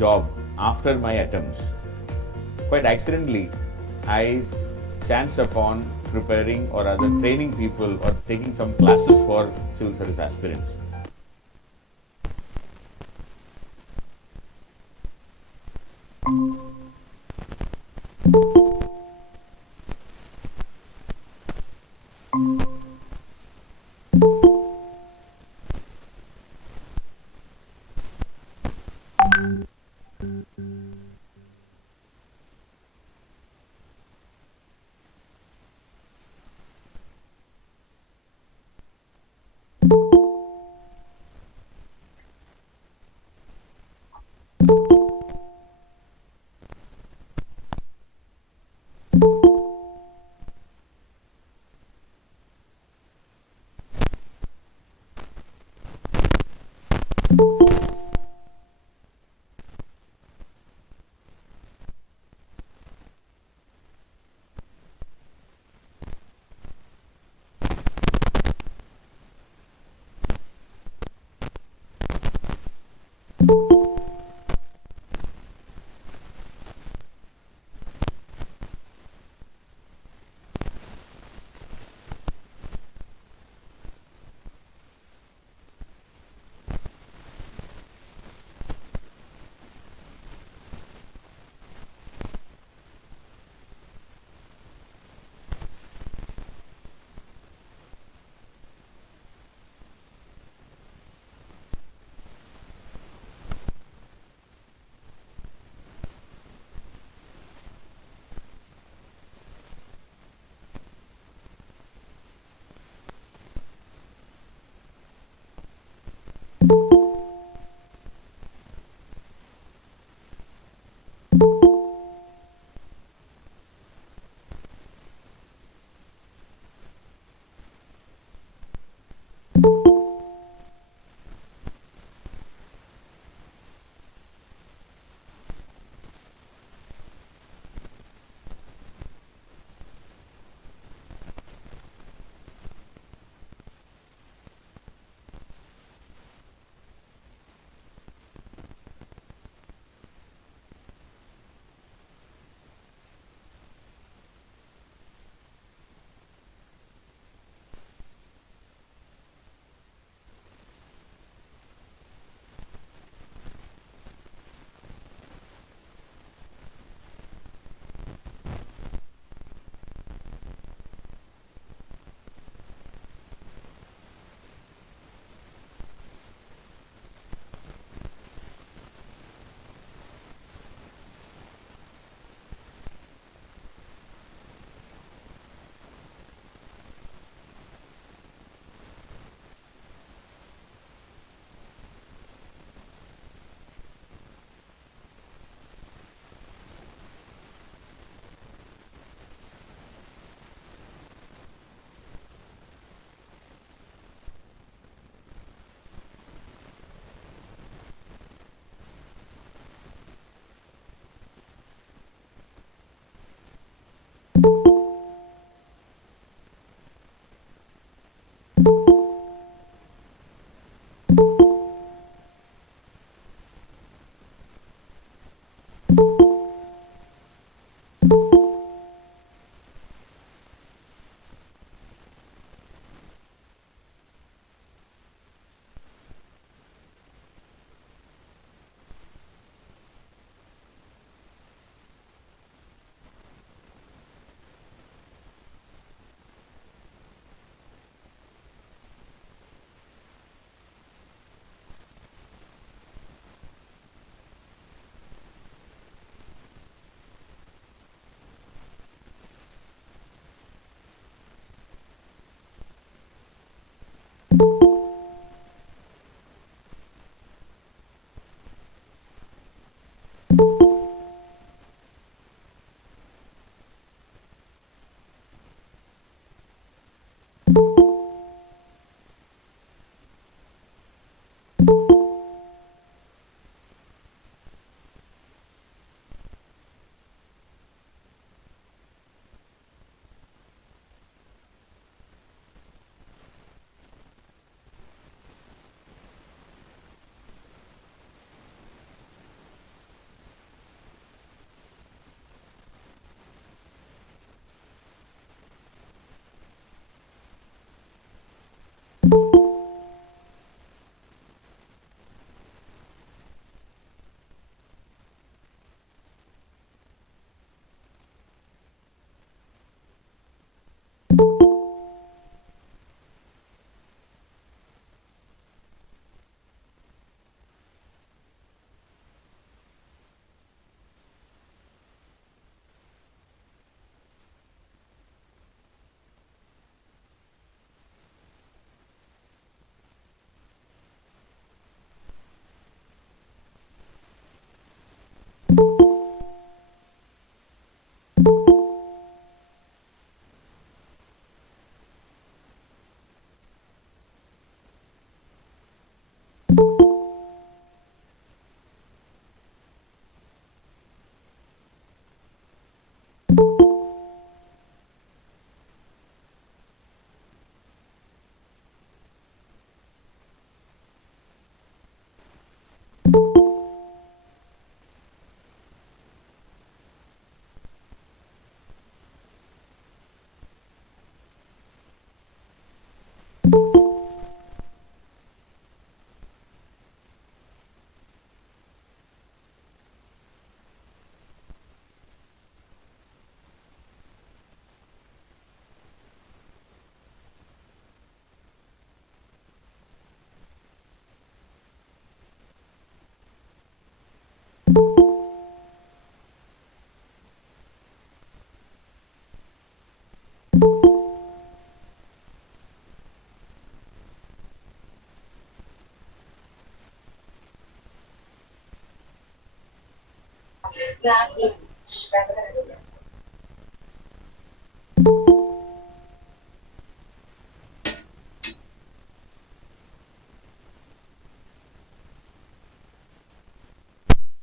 job after my attempts. Quite accidentally, I chanced upon preparing or rather training people or taking some classes for civil service aspirants.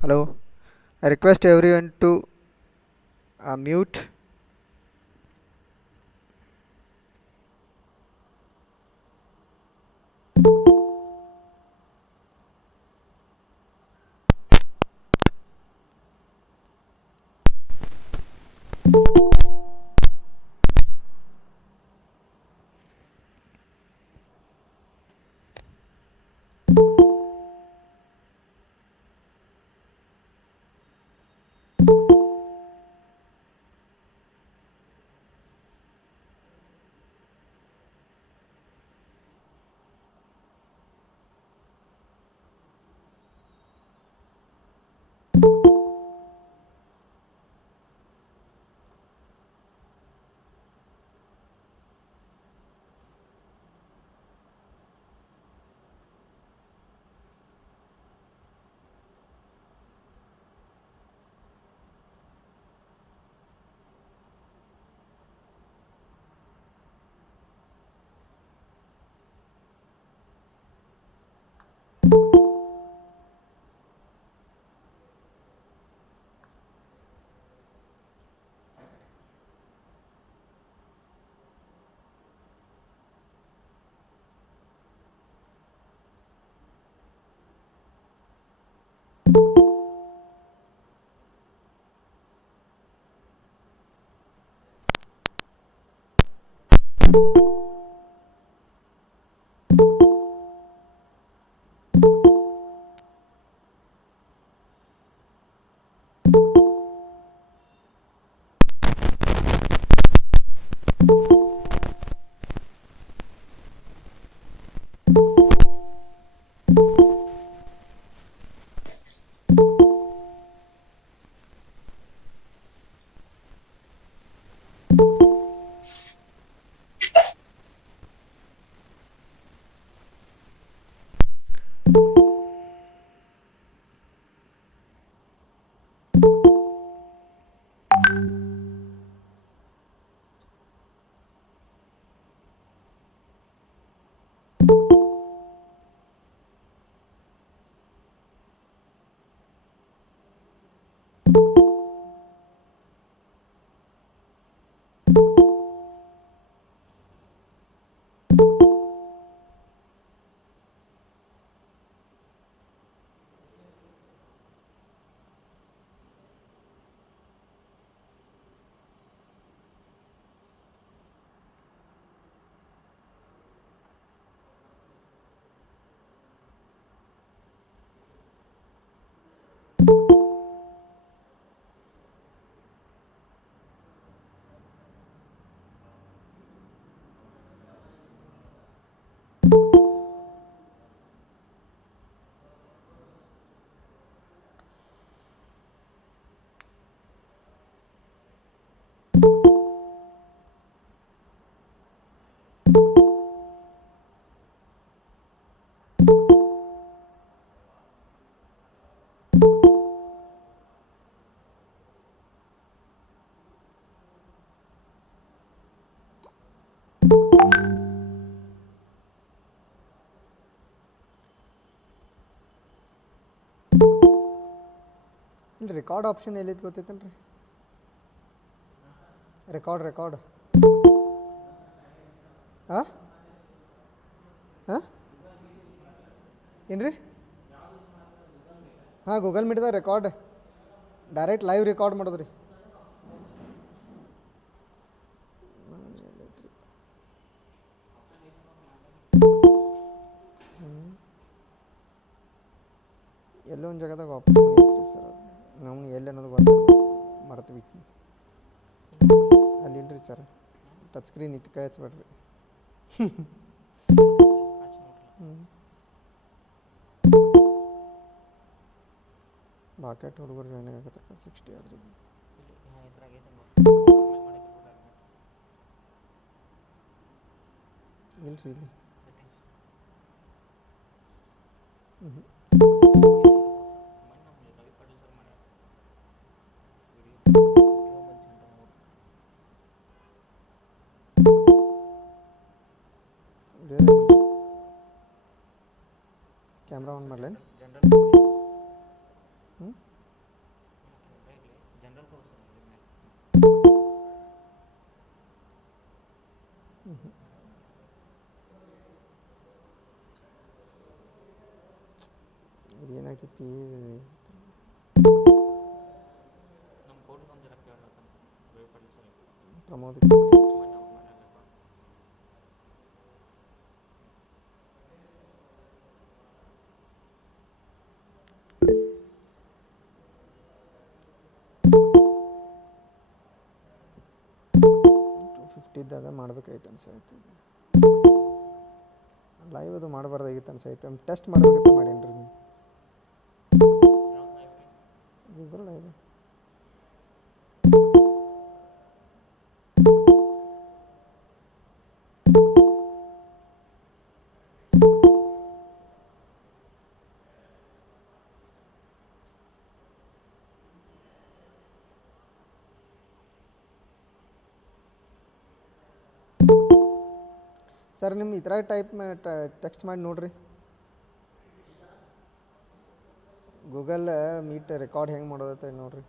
Hello. I request everyone to mute. ಇಲ್ಲಿ record option ಎಲ್ಲಿದ್ದು ಗೊತ್ತೈತೇನು ರೀ? Record ಹಾಂ ಹಾಂ ಏನು ರೀ? ಹಾಂ, Google ಮೀಟ್ದಾಗ ರೆಕಾರ್ಡ್ ಡೈರೆಕ್ಟ್ ಲೈವ್ ರೆಕಾರ್ಡ್ ಮಾಡೋದು ರೀ. ಎಲ್ಲೋ ಒಂದು ಜಾಗದಾಗ ಆಪ್ಷನ್ ಐತ್ರಿ ಸರ್, ಅದು ನಮ್ಗೆ ಎಲ್ಲಿ ಅನ್ನೋದು ಗೊತ್ತಿಲ್ಲ, ಮರೆತು ಬಿಟ್ಟು. ಅಲ್ಲಿನ್ರಿ ಸರ್, ಟಚ್ ಸ್ಕ್ರೀನ್ ಇತ್ತು, ಕೈ ಹಚ್ಬೇಡ್ರಿ. ಬಾಕೆಟ್ ಹುಡುಗರು ಜಾಯ್ನ್ ಆಗತ್ತಪ್ಪ 60 ಆದ್ರಿ. ಇಲ್ರಿ ಇಲ್ಲಿ ಕ್ಯಾಮ್ರಾ ಆನ್ ಮಾಡ್ಲೇನು? ಹ್ಞೂ ಇದೇನಾಗ್ತೈತಿ ಪ್ರಮೋದ್ ಇದ್ದಾಗ ಮಾಡ್ಬೇಕಾಗಿತ್ತು ಅನ್ಸೈತೆ. ಲೈವ್ ಅದು ಮಾಡಬಾರ್ದಾಗಿತ್ತು ಅನ್ಸೈತೆ. ಟೆಸ್ಟ್ ಮಾಡ್ಬೇಕಿತ್ತು, ಮಾಡೇನ್ರಿ ನೀವು? ಗೂಗಲ್ ಲೈವ್ ಸರ್, ನಿಮ್ಮ ಈ ಥರ ಟೈಪ್ ಟೆಕ್ಸ್ಟ್ ಮಾಡಿ ನೋಡ್ರಿ. ಗೂಗಲ್ ಮೀಟ್ ರೆಕಾರ್ಡ್ ಹೆಂಗೆ ಮಾಡೋದತ್ತ ನೋಡ್ರಿ.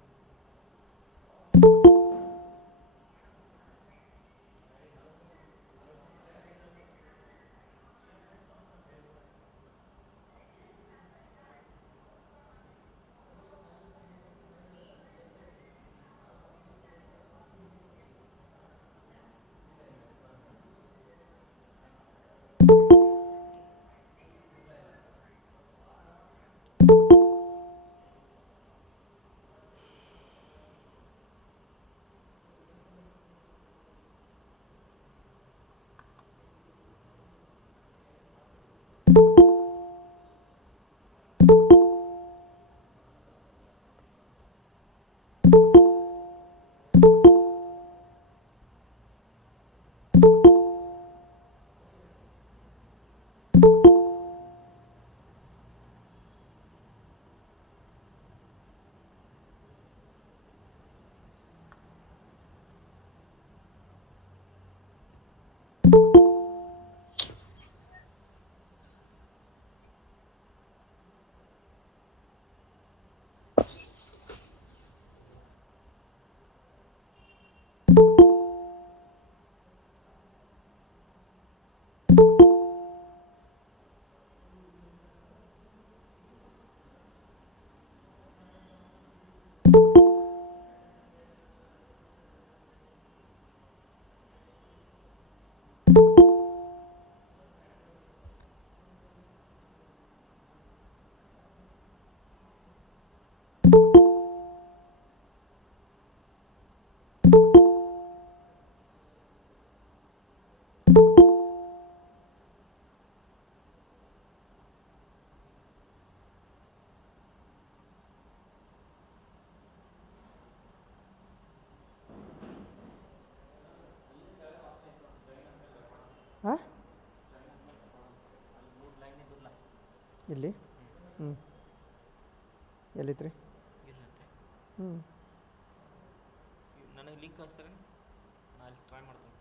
ಹಾಂ, ಇಲ್ಲಿ ಹ್ಞೂ ಎಲ್ಲಿತ್ರಿ? ಹ್ಞೂ ನನಗೆ ಲಿಂಕ್ ಕಳಿಸ್ತಾರೆ, ನಾನು ಟ್ರೈ ಮಾಡ್ತೀನಿ.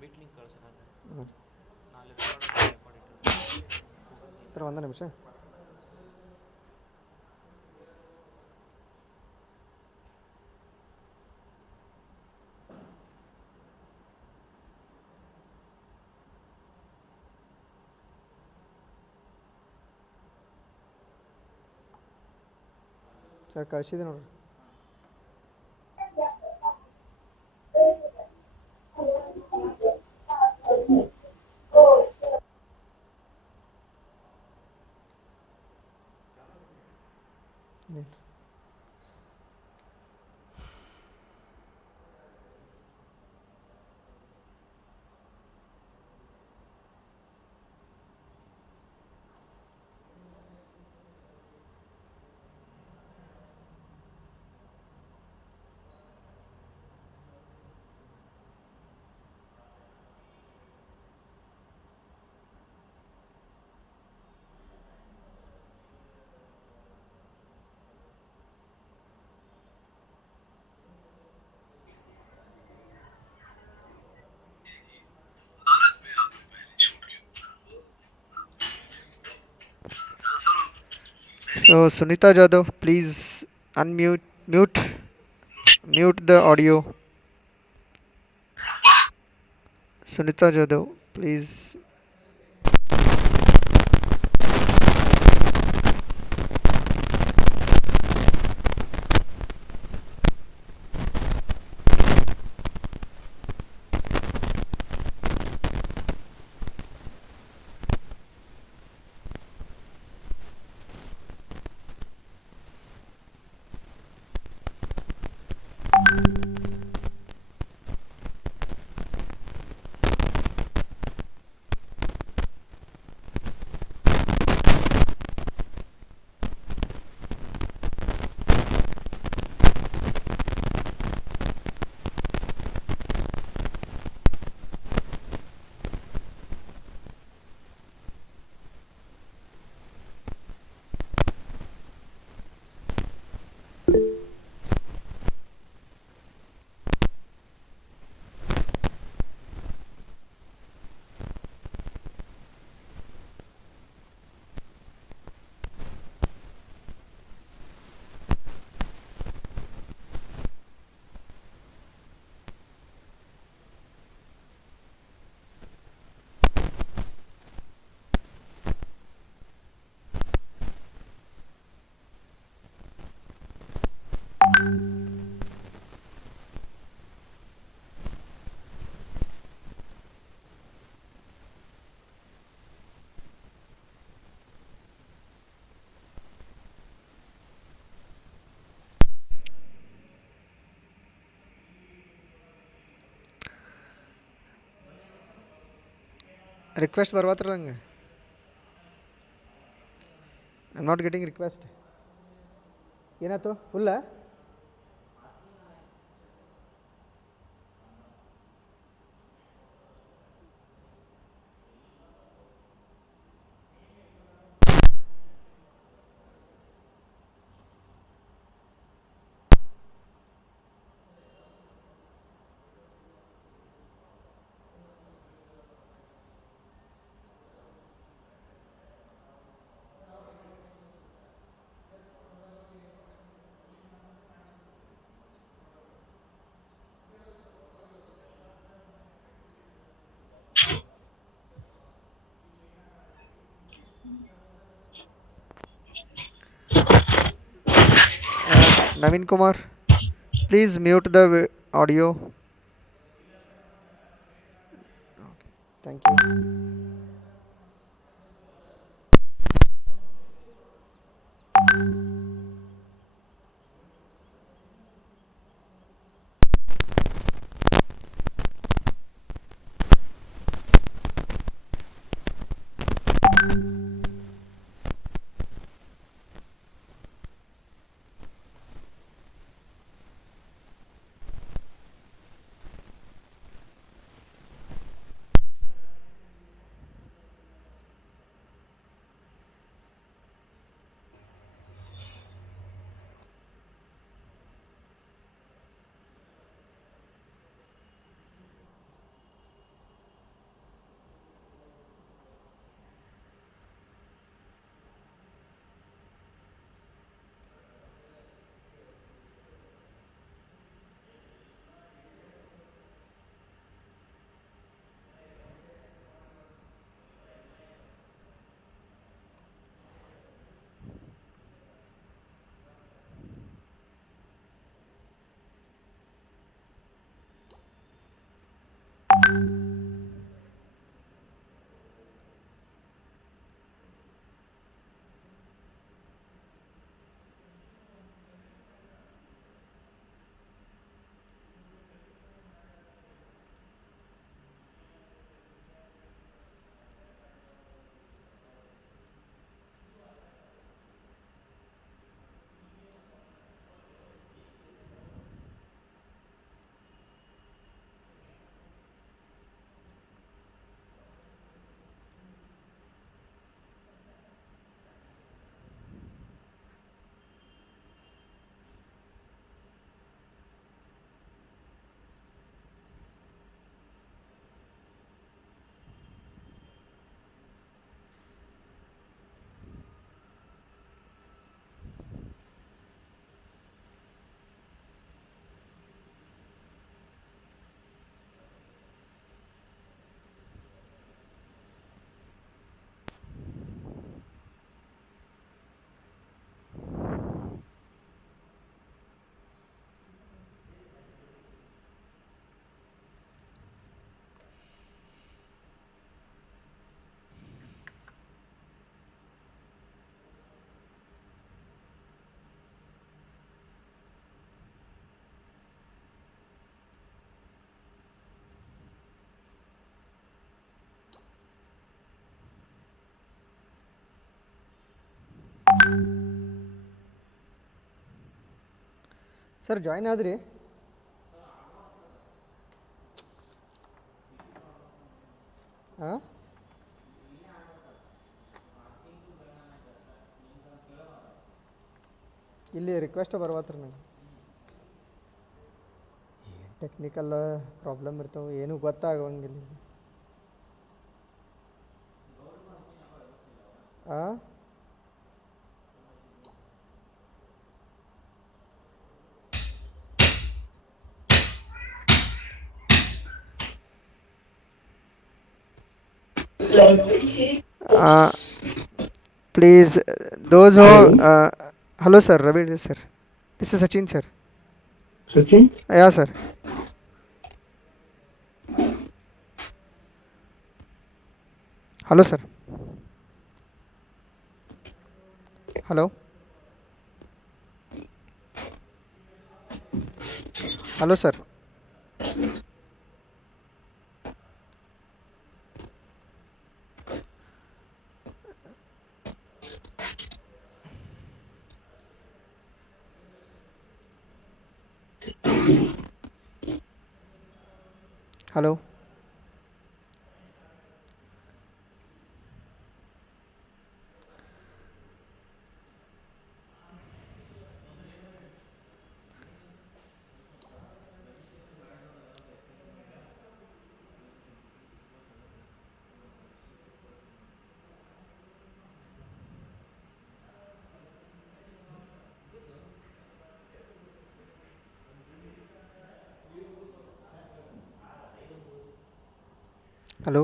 ಬಿಟ್ ಲಿಂಕ್ ಕಳಿಸ್ತಾರೆ, ಹ್ಞೂ ನಾಳೆ ರೆಕಾರ್ಡ್ ಸರ್, ಒಂದು ನಿಮಿಷ. ಸರ್ ಕಳಿಸಿದೆ ನೋಡ್ರಿ. ಏನು? So Sunita Jadhav, please mute the audio. Sunita Jadhav, please. Request ಬರ್ಬತ್ತಲ್ಲ ನಂಗೆ. I am not getting request. ಏನಾಯ್ತು ಫುಲ್ಲ? Naveen Kumar, please mute the audio. Thank you. Sir join ಆದ್ರಿ? ಹಾಂ, ಇಲ್ಲಿ ರಿಕ್ವೆಸ್ಟ್ ಬರ್ವತ್ರಿ ನಂಗೆ. ಟೆಕ್ನಿಕಲ್ ಪ್ರಾಬ್ಲಮ್ ಇರ್ತಾವೆ, ಏನೂ ಗೊತ್ತಾಗಂಗಿಲ್ಲ. ಹಾಂ, please, those who hello sir, Ravi sir, this is Sachin sir. Sachin? Yeah sir. Hello sir. Hello. Hello sir. Hello. Hello.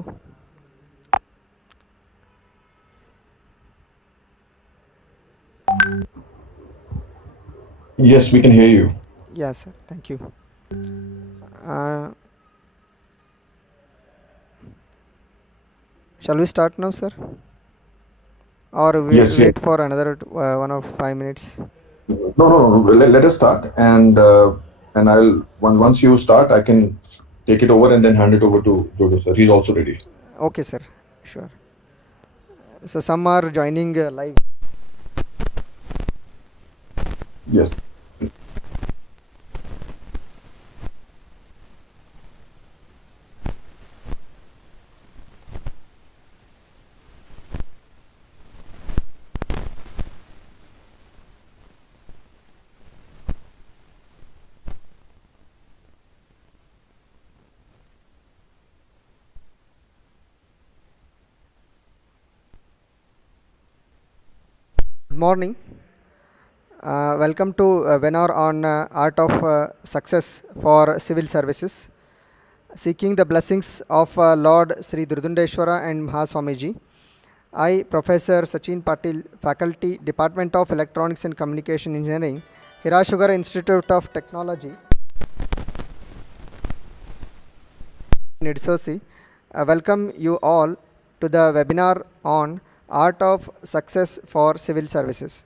Yes, we can hear you. Yeah sir, thank you. Shall we start now sir, or we Yes, wait for another 1 or 5 minutes? No. Let us start, and I'll once you start, I can take it over and then hand it over to Jojo sir. He's also ready. Okay sir, sure. So some are joining live. Yes. Good morning. Welcome to a webinar on Art of Success for Civil Services, seeking the blessings of Lord Sri Durudundeshwara and Mahaswamiji. I, Professor Sachin Patil, Faculty, Department of Electronics and Communication Engineering, Hirasugara Institute of Technology, Nidsosi, welcome you all to the webinar on Art of Success for Civil Services.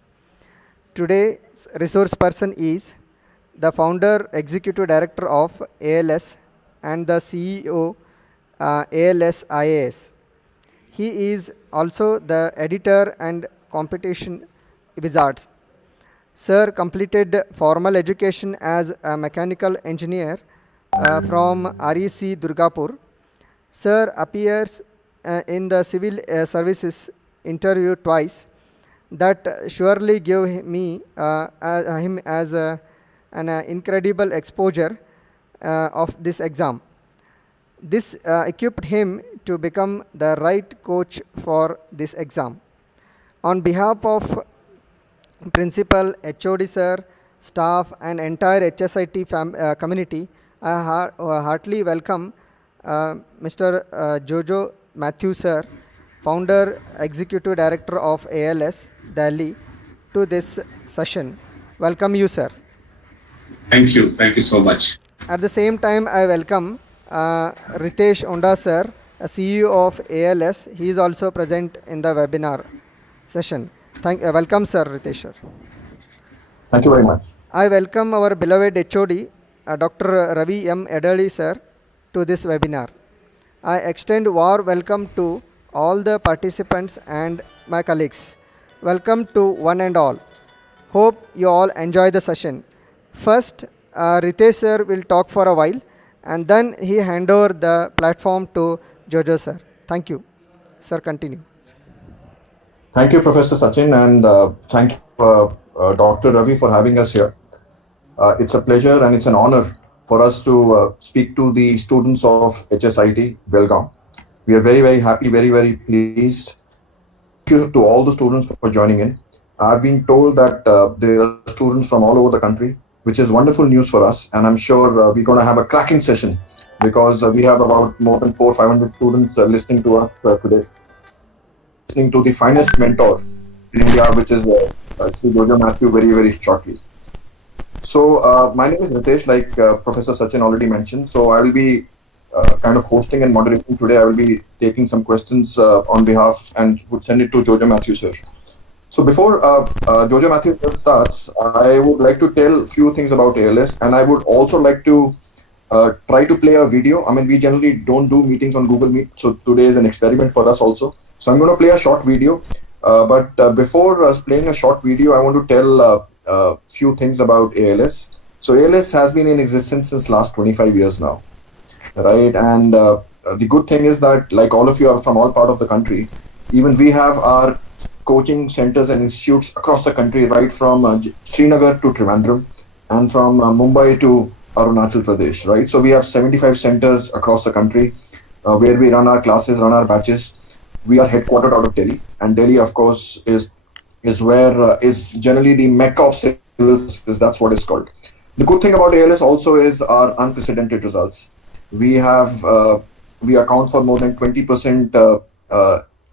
Today's resource person is the founder, executive director of ALS and the CEO ALS IAS. He is also the editor and competition wizards. Sir completed formal education as a mechanical engineer from REC Durgapur. Sir appears in the civil services interview twice. That surely gave him as an incredible exposure of this exam. This equipped him to become the right coach for this exam. On behalf of principal, HOD sir, staff and entire HSIT community, I heartily welcome Mr. Jojo Matthew sir, founder, executive director of ALS Delhi, to this session. Welcome you sir. Thank you so much. At the same time, I welcome Ritesh Onda sir, a CEO of ALS. He is also present in the webinar session. Welcome sir, Ritesh sir. Thank you very much. I welcome our beloved HOD, Dr. Ravi M. Edali sir, to this webinar. I extend warm welcome to all the participants and my colleagues. welcome to one and all. Hope you all enjoy the session. First, Ritesh sir will talk for a while and then he hand over the platform to Jojo sir. Thank you. Sir, continue. Thank you, Professor Sachin, and thank you, Dr. Ravi, for having us here. It's a pleasure and it's an honor for us to speak to the students of HSIT Belgaum. We are very, very happy, very, very pleased. Thank you to all the students for joining in. I've been told that there are students from all over the country, which is wonderful news for us. And I'm sure we're going to have a cracking session because we have about more than 400-500 students listening to us today. Listening to the finest mentor in India, which is Sri Jojo Matthew, very, very shortly. So my name is Ritesh, like Professor Sachin already mentioned. So I will be kind of hosting and moderating today. I will be taking some questions on behalf and would send it to Jojo Matthew sir. So before Jojo Matthew sir starts, I would like to tell a few things about ALS, and I would also like to try to play a video. I mean, we generally don't do meetings on Google Meet, so today is an experiment for us also. So I'm going to play a short video, but before playing a short video, I want to tell a few things about ALS. So ALS has been in existence since last 25 years now, right? And the good thing is that, like all of you are from all part of the country, even we have our coaching centers and institutes across the country, right from Srinagar to Trivandrum and from Mumbai to Arunachal Pradesh, right? So we have 75 centers across the country where we run our classes, run our batches. We are headquartered out of Delhi, and Delhi, of course, is where is generally the mecca of civil services. That's what it's called. The good thing about ALS also is our unprecedented results. We have we account for more than 20%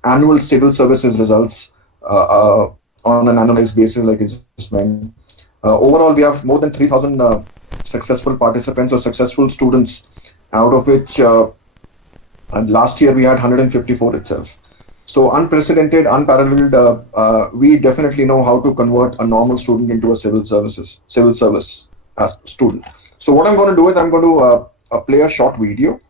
annual civil services results on an annualized basis, like it's just mentioned. Overall, we have more than 3,000 successful participants or successful students, out of which and last year we had 154 itself. So unprecedented, unparalleled. We definitely know how to convert a normal student into a civil service student. So what I'm going to do is I'm going to play a short video,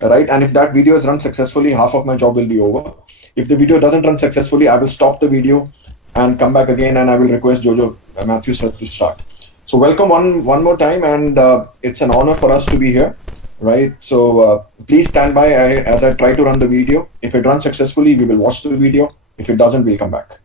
right? And if that video is run successfully, half of my job will be over. If the video doesn't run successfully, I will stop the video and come back again, and I will request Jojo Matthew sir to start. So welcome one more time, and it's an honor for us to be here. Right, so please stand by as I try to run the video. If it runs successfully, we will watch the video. If it doesn't, we'll come back.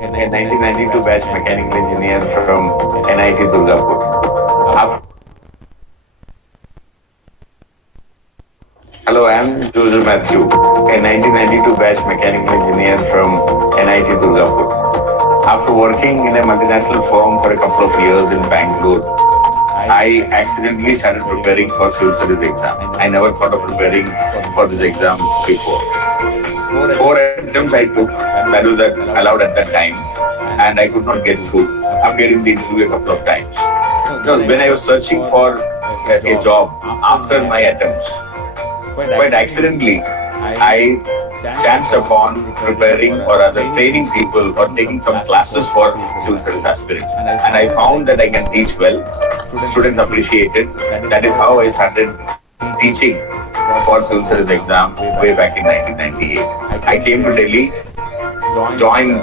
A 1992 batch mechanical engineer from NIT Durgapur. Hello, I am Jojo Matthew, a 1992 batch mechanical engineer from NIT Durgapur. After working in a multinational firm for a couple of years in Bangalore, I accidentally started preparing for civil service exam. I never thought of preparing for this exam before. 4 attempts I took, that was allowed at that time, and I could not get through. I'm getting the interview a couple of times. Because when I was searching for a job after my attempts, quite accidentally, I chanced upon preparing or rather training people or taking some classes for civil service aspirants. And I found that I can teach well. Students appreciate it. That is how I started teaching for civil service exam way back in 1998. I came to Delhi, joined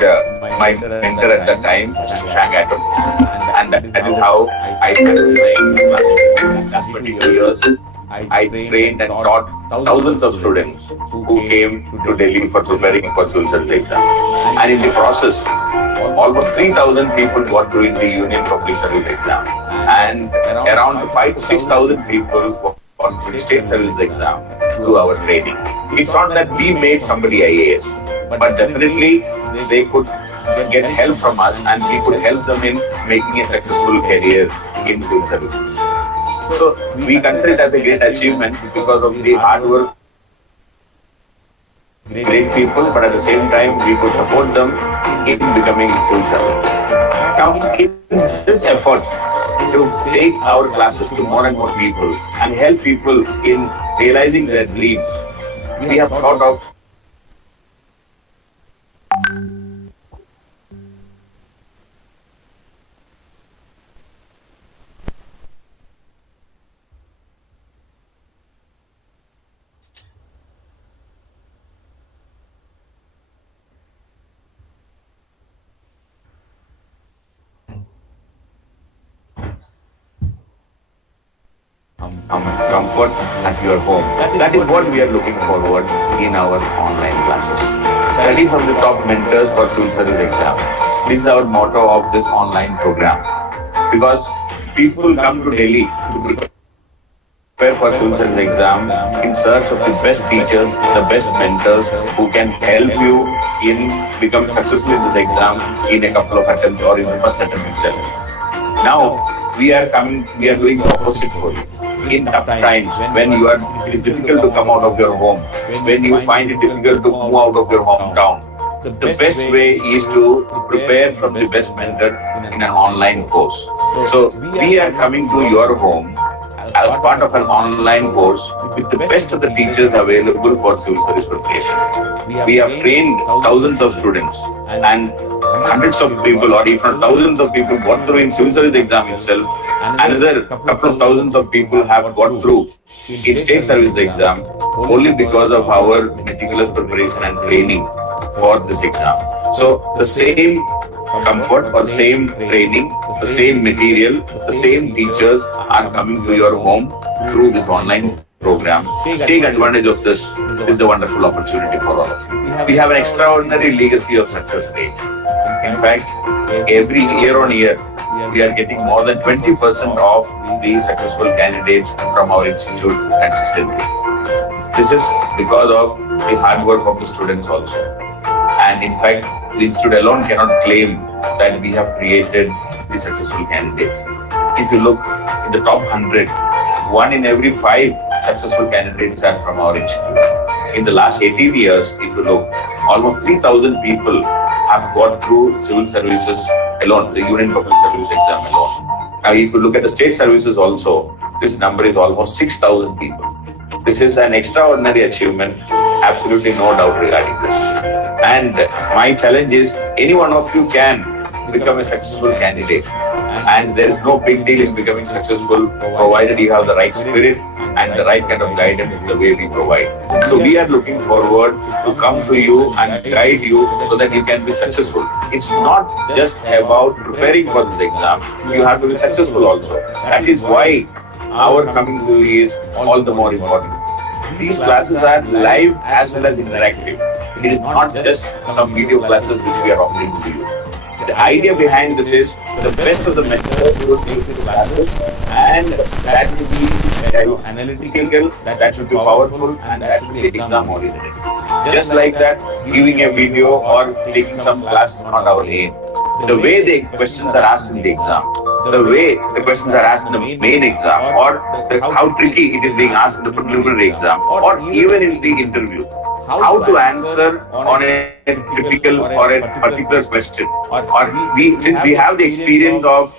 my mentor at that time, Mr. Shang Atom, and that is how I started my classes. In the last 22 years, I trained and taught thousands of students who came to Delhi for preparing for civil service exam. And in the process, almost 3,000 people got through in the Union Public Service exam, and around 5,000 to 6,000 people got through state service exam through our training. It's not that we made somebody IAS, but definitely they could get help from us, and we could help them in making a successful career in civil services. So we consider it as a great achievement because of the hard work great people, but at the same time, we could support them in becoming civil servants. Now, in this effort to take our classes to more and more people and help people in realizing their dreams, we have thought of comfort at your home. That is what we are looking forward in our online classes. Study from the top mentors for civil service exam. This is our motto of this online program. Because people come to Delhi to prepare for civil service exam in search of the best teachers, the best mentors who can help you in becoming successful in this exam in a couple of attempts or in the first attempt itself. Now, we are doing the opposite for you. In tough times, when it is difficult to come out of your home, when you find it difficult to move out of your hometown, the best way is to prepare from the best mentor in an online course. So we are coming to your home as part of an online course with the best of the teachers available for civil service preparation. We have trained thousands of students and hundreds of people or even thousands of people got through in civil service exam itself. Another couple of thousands of people have got through in state service exam only because of our meticulous preparation and training for this exam. So the same comfort or same training, the same material, the same teachers are coming to your home through this online program. Take advantage of this. This is a wonderful opportunity for all of you. We have an extraordinary legacy of success rate. In fact, every year on year, we are getting more than 20% of the successful candidates from our institute consistently. This is because of the hard work of the students also. And in fact, the institute alone cannot claim that we have created the successful candidates. If you look in the top 100, 1 in every 5 successful candidates are from our institute. In the last 18 years, if you look, almost 3,000 people have got through civil services alone, the Union Public Service exam alone. Now, if you look at the state services also, this number is almost 6,000 people. This is an extraordinary achievement, absolutely no doubt regarding this. And my challenge is, any one of you can become a successful candidate. And there is no big deal in becoming successful, provided you have the right spirit and the right kind of guidance in the way we provide. So we are looking forward to come to you and guide you so that you can be successful. It's not just about preparing for this exam, you have to be successful also. That is why our coming to you is all the more important. These classes are live as well as interactive. It is not just some video classes which we are offering to you. The idea behind this is the best of the mentors will take these classes, and that will be analytical, that should be powerful, and that should be exam oriented. Just like that, giving a video or taking some classes is not our aim. The way the questions are asked in the exam, the way the questions are asked in the main exam, or how tricky it is being asked in the preliminary exam, or even in the interview. How to answer on a typical or a particular question. Since we have the experience of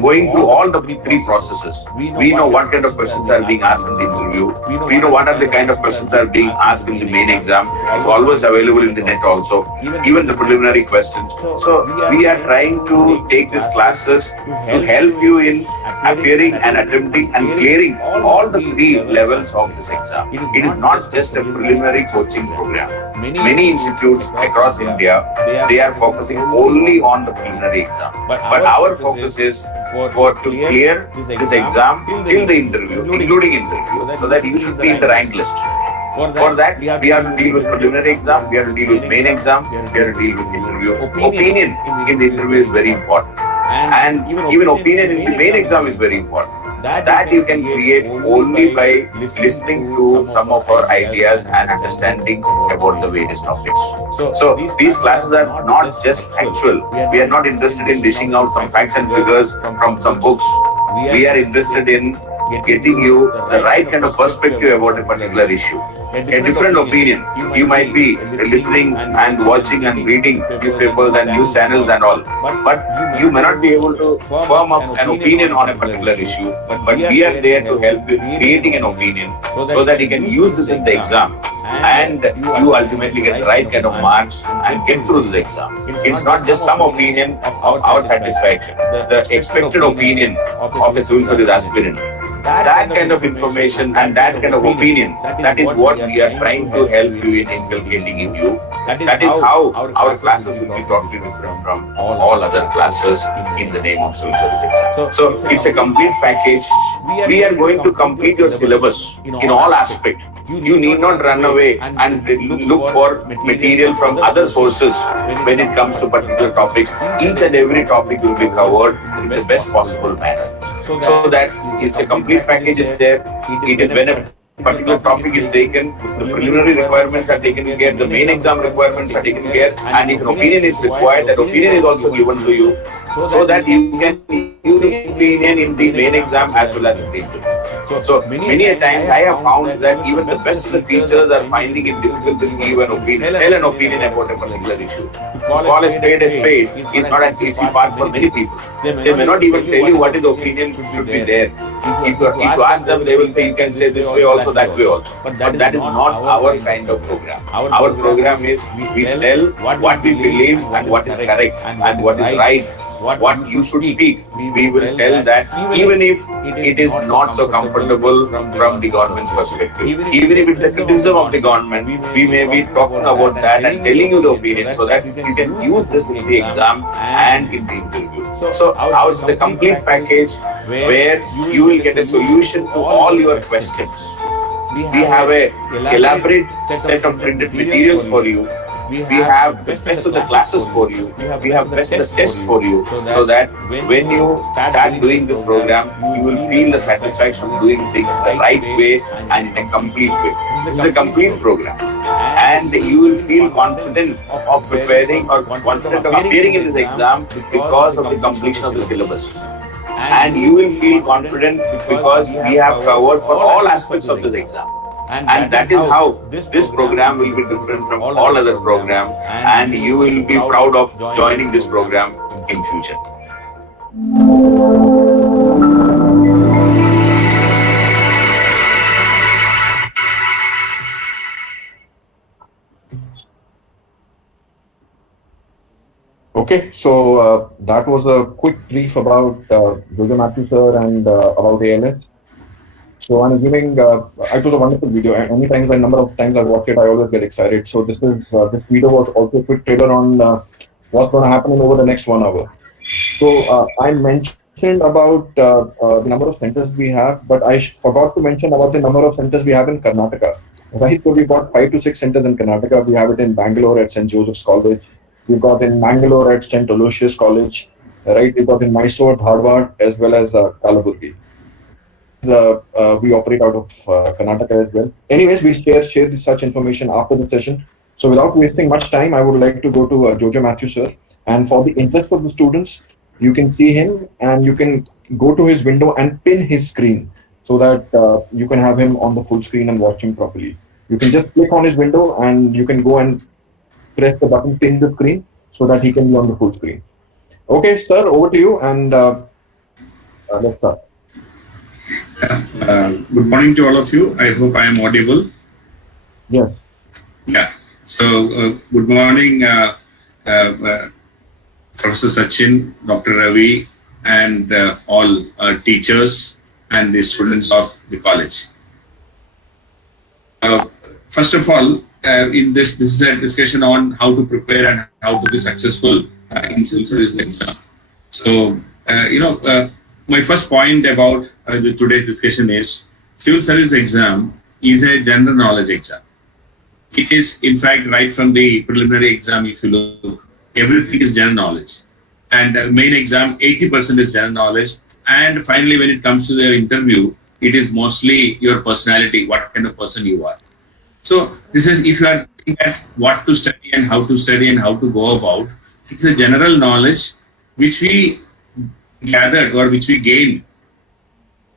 going through all the 3 processes, we know what kind of questions are being asked in the interview. We know what are the kind of questions are being asked in the main exam. It's always available in the net also, even the preliminary questions. So we are trying to take these classes to help you in appearing and attempting and clearing all the 3 levels of this exam. It is not just a preliminary coaching program. Many institutes across India, they are focusing only on the preliminary exam. But our focus is to clear this exam till the interview, including interview, so that you should be in the rank list. For that, we have to deal with preliminary exam, we have to deal with main exam, we have to deal with interview. Opinion in the interview is very important. And even opinion in the main exam is very important. That you can create only by listening to some of our ideas and understanding about the various topics. So these classes are not just factual. We are not interested in dishing out some facts and figures from some books. We are interested in getting you the right kind of perspective about a particular issue. a different opinion. You might be listening and watching and reading newspapers and news channels and all, but you may not be able to firm up an opinion on a particular issue. But we are there to help you creating an opinion so that you can use this in the exam and you ultimately get the right kind of marks and get through the exam. It's not just some opinion of our satisfaction, the expected opinion of a civil service aspirant. That kind of information and that kind of opinion, that is what we are trying to help you in inculcating in you. That is how our classes will be totally different from all other classes in the name of civil service exam. So it's a complete package. We are going to complete your syllabus in all aspects. You need not run away and look for material from other sources when it comes to particular topics. Each and every topic will be covered in the best possible manner. So that it's a complete package is there. It is when a particular topic is taken, the preliminary requirements are taken care, the main exam requirements are taken care, and if an opinion is required, that opinion is also given to you, so that you can use this opinion in the main exam as well as in the interview. So many a times I have found that even the best of the teachers are finding it difficult to give an opinion, tell an opinion about a particular issue. To call a spade is not an easy part for many people. They may not even tell you what is the opinion should be there. If you ask them, they will say you can say this way also, that way also. But that is not our kind of program. Our program is we tell what we believe and what is correct and what is right. What you should speak, we will tell that even if it is not so comfortable from the government's perspective, even if it's a criticism of the government, we may be talking about that and telling you the opinion so that you can use this in the exam and in the interview. So ours is a complete package where you will get a solution to all your questions. We have a elaborate set of printed materials for you. We have the best of the classes for you. We have best of the tests for you, so that when you start doing this program, you will feel the satisfaction of doing things the right way and in a complete way. This is a complete program, and you will feel confident of preparing or confident of appearing in this exam because of the completion of the syllabus. And you will feel confident because we have covered for all aspects of this exam. And that is how this program will be different from all other programs, and you will be proud of joining this program in future. Okay, so that was a quick brief about Jose Matthew sir and about ALS. So I'm assuming it was a wonderful video. Any times, a number of times I watch it, I always get excited. So this video was also a quick trailer on what's going to happen over the next 1 hour. So I mentioned about the number of centers we have, but I forgot to mention about the number of centers we have in Karnataka. Right, so we've got 5 to 6 centers in Karnataka. We have it in Bangalore at St. Joseph's College. We've got in Mangalore at St. Aloysius College. Right, we've got in Mysore, Dharwad, as well as Kalaburgi. We operate out of Karnataka as well. Anyways, we'll share such information after the session. So without wasting much time, I would like to go to Jose Matthew sir. And for the interest of the students, you can see him and you can go to his window and pin his screen so that you can have him on the full screen and watch him properly. You can just click on his window and you can go and press the button, pin the screen so that he can be on the full screen. Okay, sir, over to you, and let's start. Good morning to all of you. I hope I am audible. Yes. Yeah. So, good morning, Professor Sachin, Dr. Ravi, and all teachers and the students of the college. First of all, in this is a discussion on how to prepare and how to be successful in civil service exam. So, my first point about today's discussion is civil service exam is a general knowledge exam. It is, in fact, right from the preliminary exam, if you look, everything is general knowledge. And main exam, 80% is general knowledge. And finally, when it comes to their interview, it is mostly your personality, what kind of person you are. So this is, if you are looking at what to study and how to go about, it's a general knowledge which we gathered or which we gained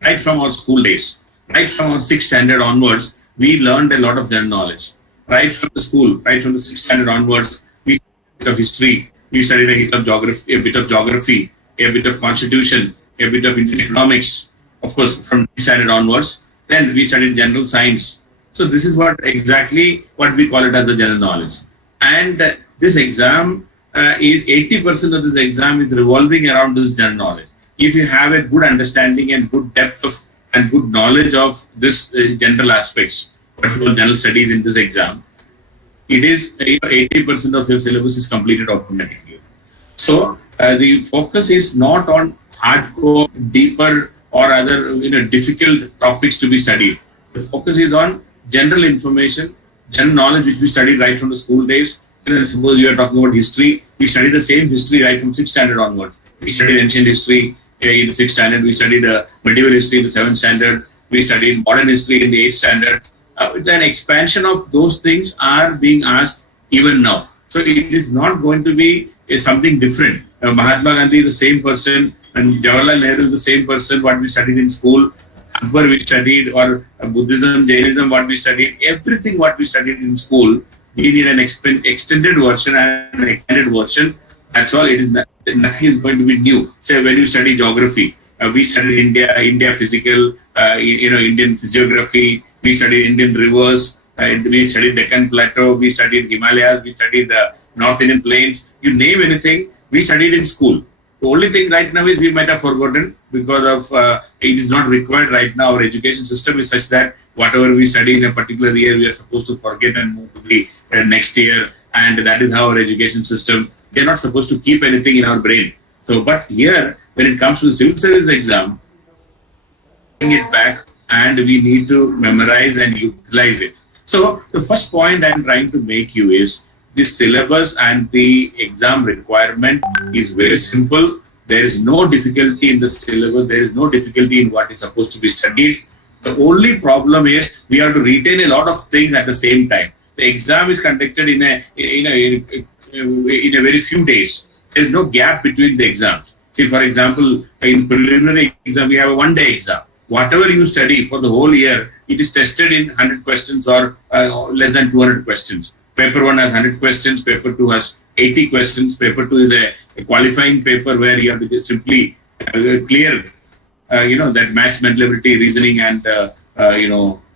right from our school days, right from our 6th standard onwards. we learned a lot of general knowledge. Right from the school, right from the 6th standard onwards, we studied a bit of history, we studied a bit of geography, a bit of constitution, a bit of Indian economics, of course, from 6th standard onwards. Then we studied general science. So this is what we call it as the general knowledge. And this exam is 80% of this exam is revolving around this general knowledge. If you have a good understanding and good depth of and good knowledge of this general aspects, particular general studies in this exam, it is 80% of your syllabus is completed automatically. So the focus is not on hardcore, deeper, or other difficult topics to be studied. The focus is on general information, general knowledge which we studied right from the school days. Suppose you are talking about history, we study the same history right from 6th standard onwards. We studied ancient history in the 6th standard, we studied medieval history in the 7th standard, we studied modern history in the 8th standard. Then expansion of those things are being asked even now. So it is not going to be something different. Mahatma Gandhi is the same person, and Jawaharlal Nehru is the same person what we studied in school. Akbar we studied, or Buddhism, Jainism what we studied, everything what we studied in school, we need an extended version and an extended version. That's all. It is nothing is going to be new. Say when you study geography, we studied India physical, Indian physiography. We studied Indian rivers. We studied Deccan Plateau. We studied Himalayas. We studied the North Indian plains. You name anything, we studied in school. The only thing right now is we might have forgotten because of it is not required right now. Our education system is such that whatever we study in a particular year, we are supposed to forget and move to the next year. And that is how our education system, we are not supposed to keep anything in our brain. So, but here, when it comes to the civil service exam, bring it back and we need to memorize and utilize it. So, the first point I'm trying to make you is, the syllabus and the exam requirement is very simple. There is no difficulty in the syllabus. There is no difficulty in what is supposed to be studied. The only problem is we have to retain a lot of things at the same time. The exam is conducted in a very few days. There is no gap between the exams. See, for example, in preliminary exam, we have a one-day exam. Whatever you study for the whole year, it is tested in 100 questions or less than 200 questions. Paper 1 has 100 questions, paper 2 has 80 questions, paper 2 is a qualifying paper where you have to just simply clear, that maths, mental ability, reasoning and,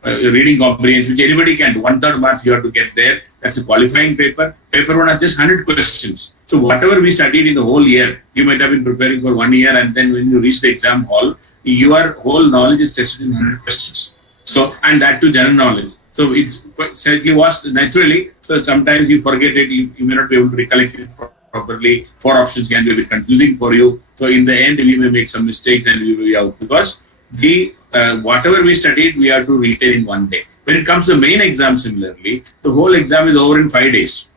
reading comprehension, which anybody can do. 1/3 marks you have to get there. That's a qualifying paper. Paper 1 has just 100 questions. So whatever we studied in the whole year, you might have been preparing for 1 year, and then when you reach the exam hall, your whole knowledge is tested in 100 questions. So, and that to general knowledge. So it's slightly washed naturally. So sometimes you forget it, you may not be able to recollect it properly. 4 options can be a bit confusing for you. So in the end, we may make some mistakes and we will be out because whatever we studied, we have to retain in 1 day. When it comes to main exam, similarly, the whole exam is over in 5 days.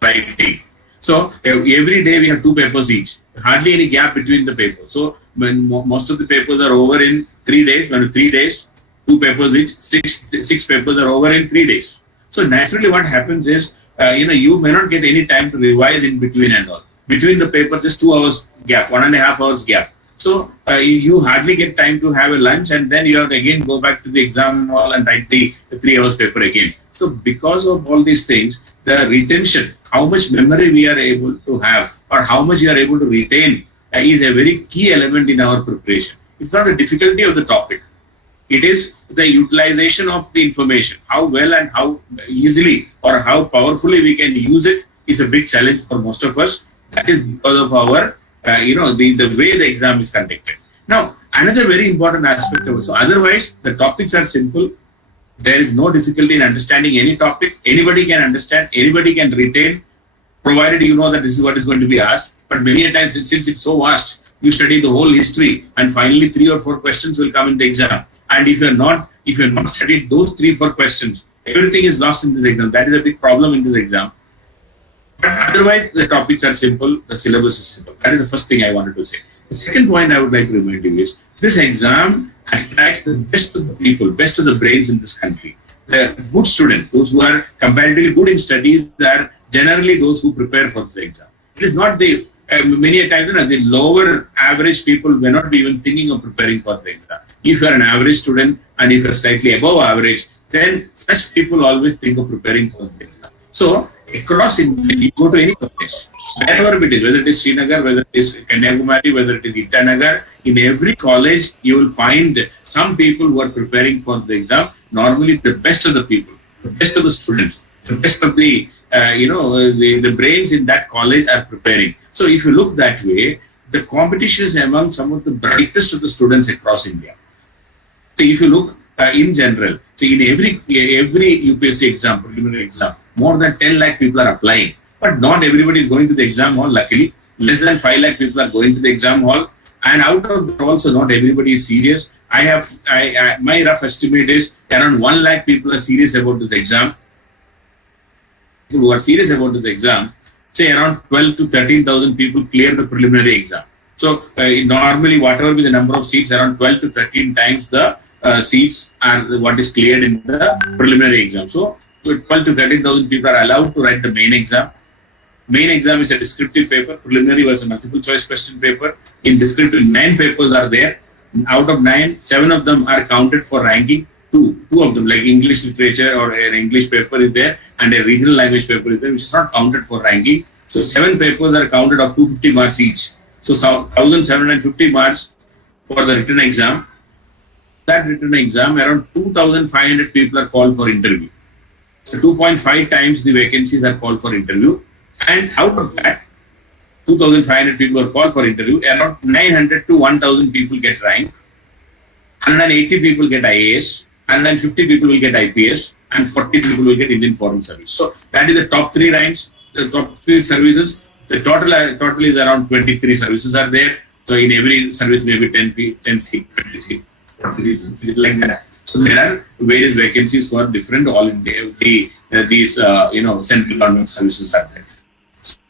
Right. So every day we have 2 papers each. Hardly any gap between the papers. So when most of the papers are over in 3 days, 3 days, 2 papers each, 6 papers are over in 3 days. So naturally what happens is, you may not get any time to revise in between and all. Between the paper, just 2 hours gap, 1.5 hours gap. So you hardly get time to have a lunch, and then you have to again go back to the exam hall and write the 3 hours paper again. So because of all these things, the retention, how much memory we are able to have or how much you are able to retain is a very key element in our preparation. It's not a difficulty of the topic. It is the utilization of the information. How well and how easily or how powerfully we can use it is a big challenge for most of us. That is because of our, the way the exam is conducted. Now, another very important aspect of it. So otherwise, the topics are simple. There is no difficulty in understanding any topic. Anybody can understand, anybody can retain, provided you know that this is what is going to be asked. But many a times, since it's so vast, you study the whole history and finally 3 or 4 questions will come in the exam. And if you're not studied those 3-4 questions, everything is lost in this exam. That is a big problem in this exam. But otherwise, the topics are simple, the syllabus is simple. That is the first thing I wanted to say. The second point I would like to remind you is, this exam attracts the best of the people, best of the brains in this country. The good students, those who are comparatively good in studies, are generally those who prepare for the exam. It is not many a times, the lower average people may not be even thinking of preparing for the exam. If you are an average student and if you are slightly above average, then such people always think of preparing for the exam. So across India, you go to any college, wherever it is, whether it is Srinagar, whether it is Kanyakumari, whether it is Itanagar, in every college you will find some people who are preparing for the exam. Normally, the best of the people, the best of the students, the best of the the brains in that college are preparing. So if you look that way, the competition is among some of the brightest of the students across India. So if you look in general, so in every UPSC exam, preliminary exam, more than 10 lakh people are applying, but not everybody is going to the exam hall. Luckily, less than 5 lakh people are going to the exam hall, and out of that also not everybody is serious. My rough estimate is around 1 lakh people are serious about this exam. Who are serious about this exam, say around 12 to 13,000 people clear the preliminary exam. So normally, whatever be the number of seats, around 12 to 13 times the seats are what is cleared in the preliminary exam. So 12 to 13,000 people are allowed to write the main exam. Main exam is a descriptive paper. Preliminary was a multiple choice question paper. In descriptive, 9 papers are there. Out of 9, 7 of them are counted for ranking. Two of them, like English literature or an English paper is there, and a regional language paper is there, which is not counted for ranking. So 7 papers are counted of 250 marks each. So 1,750 marks for the written exam. That written exam, around 2,500 people are called for interview. So 2.5 times the vacancies are called for interview. And out of that, 2,500 people are called for interview. Around 900 to 1,000 people get ranked. 180 people get IAS. 150 people will get IPS, and 40 people will get Indian Foreign Service. So that is the top 3 ranks, the top 3 services. The total is around 23 services are there. So in every service, maybe 10 seat, 20 seat, 40 seat, like that. So there are various vacancies for different all India, these central government services are there.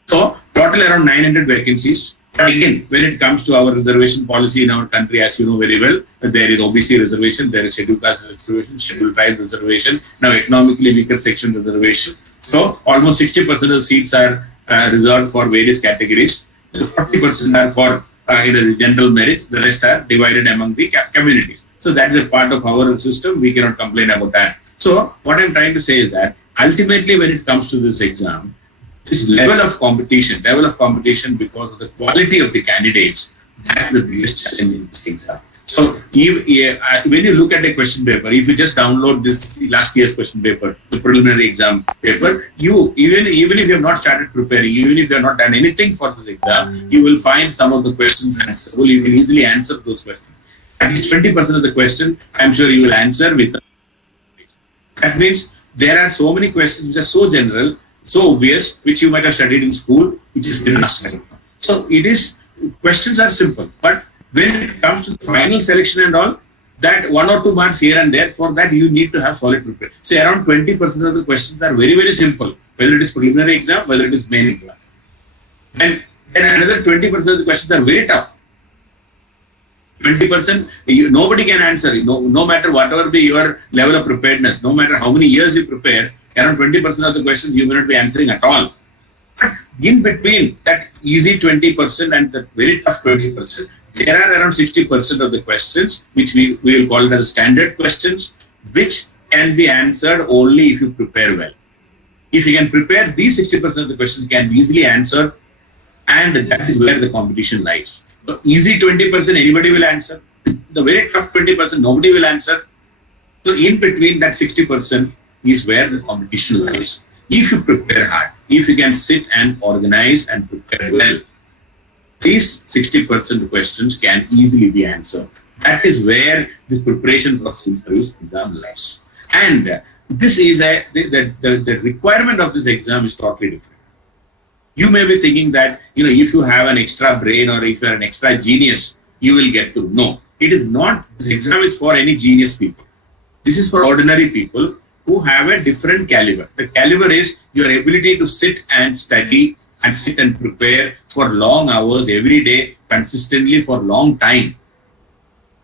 So total around 900 vacancies. But again, when it comes to our reservation policy in our country, as you know very well, there is OBC reservation, there is scheduled caste reservation, scheduled tribe reservation, now economically weaker section reservation. So almost 60% of the seats are reserved for various categories. 40% are for the general merit. The rest are divided among the communities. So that is a part of our system. We cannot complain about that. So what I'm trying to say is that ultimately, when it comes to this exam, this level of competition because of the quality of the candidates, that's the biggest challenge in this exam. So when you look at a question paper, if you just download this last year's question paper, the preliminary exam paper, you even if you have not started preparing, even if you have not done anything for this exam, you will find some of the questions answerable. You will easily answer those questions. At least 20% of the question, I'm sure you will answer with. That means there are so many questions which are so general, so obvious, which you might have studied in school, which is been asked. So questions are simple, but when it comes to the final selection and all, that 1 or 2 marks here and there, for that you need to have solid preparation. So around 20% of the questions are very, very simple, whether it is preliminary exam, whether it is main exam. And then another 20% of the questions are very tough. 20%, nobody can answer. No matter whatever be your level of preparedness, no matter how many years you prepare, around 20% of the questions you may not be answering at all. But in between that easy 20% and the very tough 20%, there are around 60% of the questions which we will call it as standard questions, which can be answered only if you prepare well. If you can prepare, these 60% of the questions can be easily answered, and that is where the competition lies. The easy 20%, anybody will answer. The very tough 20%, nobody will answer. So in between that 60% is where the competition lies. If you prepare hard, if you can sit and organize and prepare well, these 60% questions can easily be answered. That is where the preparation for civil service exam lies. And this is the requirement of this exam is totally different. You may be thinking that, if you have an extra brain or if you are an extra genius, you will get through. No, it is not. This exam is for any genius people. This is for ordinary people who have a different caliber. The caliber is your ability to sit and study and sit and prepare for long hours every day, consistently for long time.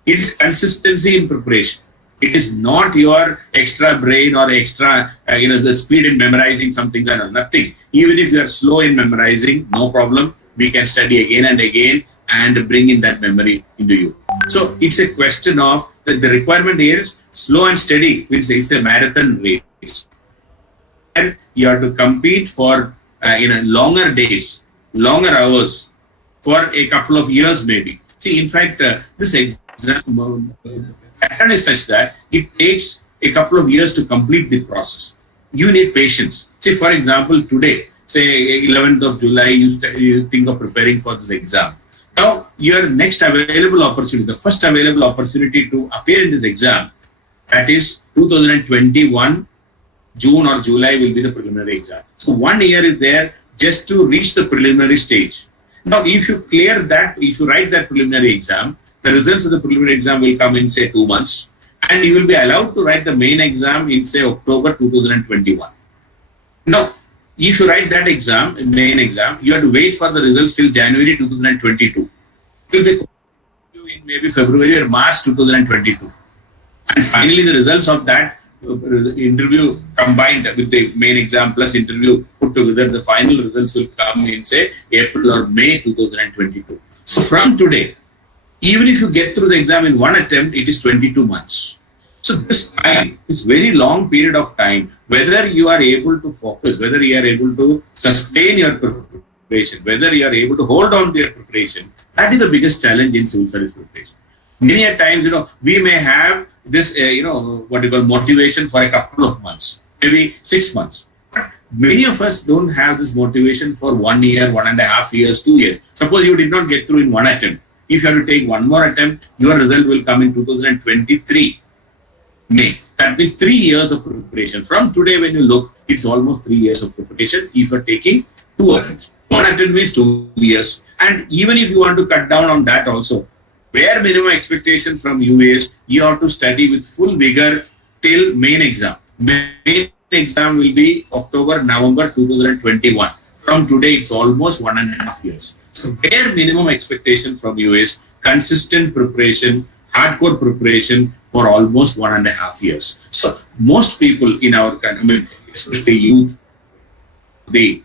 It's consistency in preparation. It is not your extra brain or extra, the speed in memorizing some things and nothing. Even if you are slow in memorizing, no problem. We can study again and again and bring in that memory into you. So it's a question of the requirement here is slow and steady, which is a marathon race. And you have to compete for longer days, longer hours, for a couple of years maybe. See, in fact, this exam pattern is such that it takes a couple of years to complete the process. You need patience. Say, for example, today, say 11th of July, you think of preparing for this exam. Now, your next available opportunity, the first available opportunity to appear in this exam, that is 2021, June or July will be the preliminary exam. So 1 year is there just to reach the preliminary stage. Now, if you clear that, if you write that preliminary exam, the results of the preliminary exam will come in, say, 2 months, and you will be allowed to write the main exam in, say, October 2021. Now, if you write that exam, main exam, you have to wait for the results till January 2022. It will be in maybe February or March 2022. And finally, the results of that interview combined with the main exam plus interview put together, the final results will come in, say, April or May 2022. So from today, even if you get through the exam in one attempt, it is 22 months. So this time, this very long period of time, whether you are able to focus, whether you are able to sustain your preparation, whether you are able to hold on to your preparation, that is the biggest challenge in civil service preparation. Many a times, we may have this, what you call motivation for a couple of months, maybe 6 months. But many of us don't have this motivation for 1 year, 1.5 years, 2 years. Suppose you did not get through in one attempt. If you have to take one more attempt, your result will come in 2023 May. That means 3 years of preparation. From today, when you look, it's almost 3 years of preparation if you're taking 2 attempts. One attempt means 2 years. And even if you want to cut down on that also, bare minimum expectation from you is you have to study with full vigor till main exam. Main exam will be October, November 2021. From today, it's almost 1.5 years. So bare minimum expectation from you is consistent preparation, hardcore preparation for almost 1.5 years. So most people in our country, especially youth, the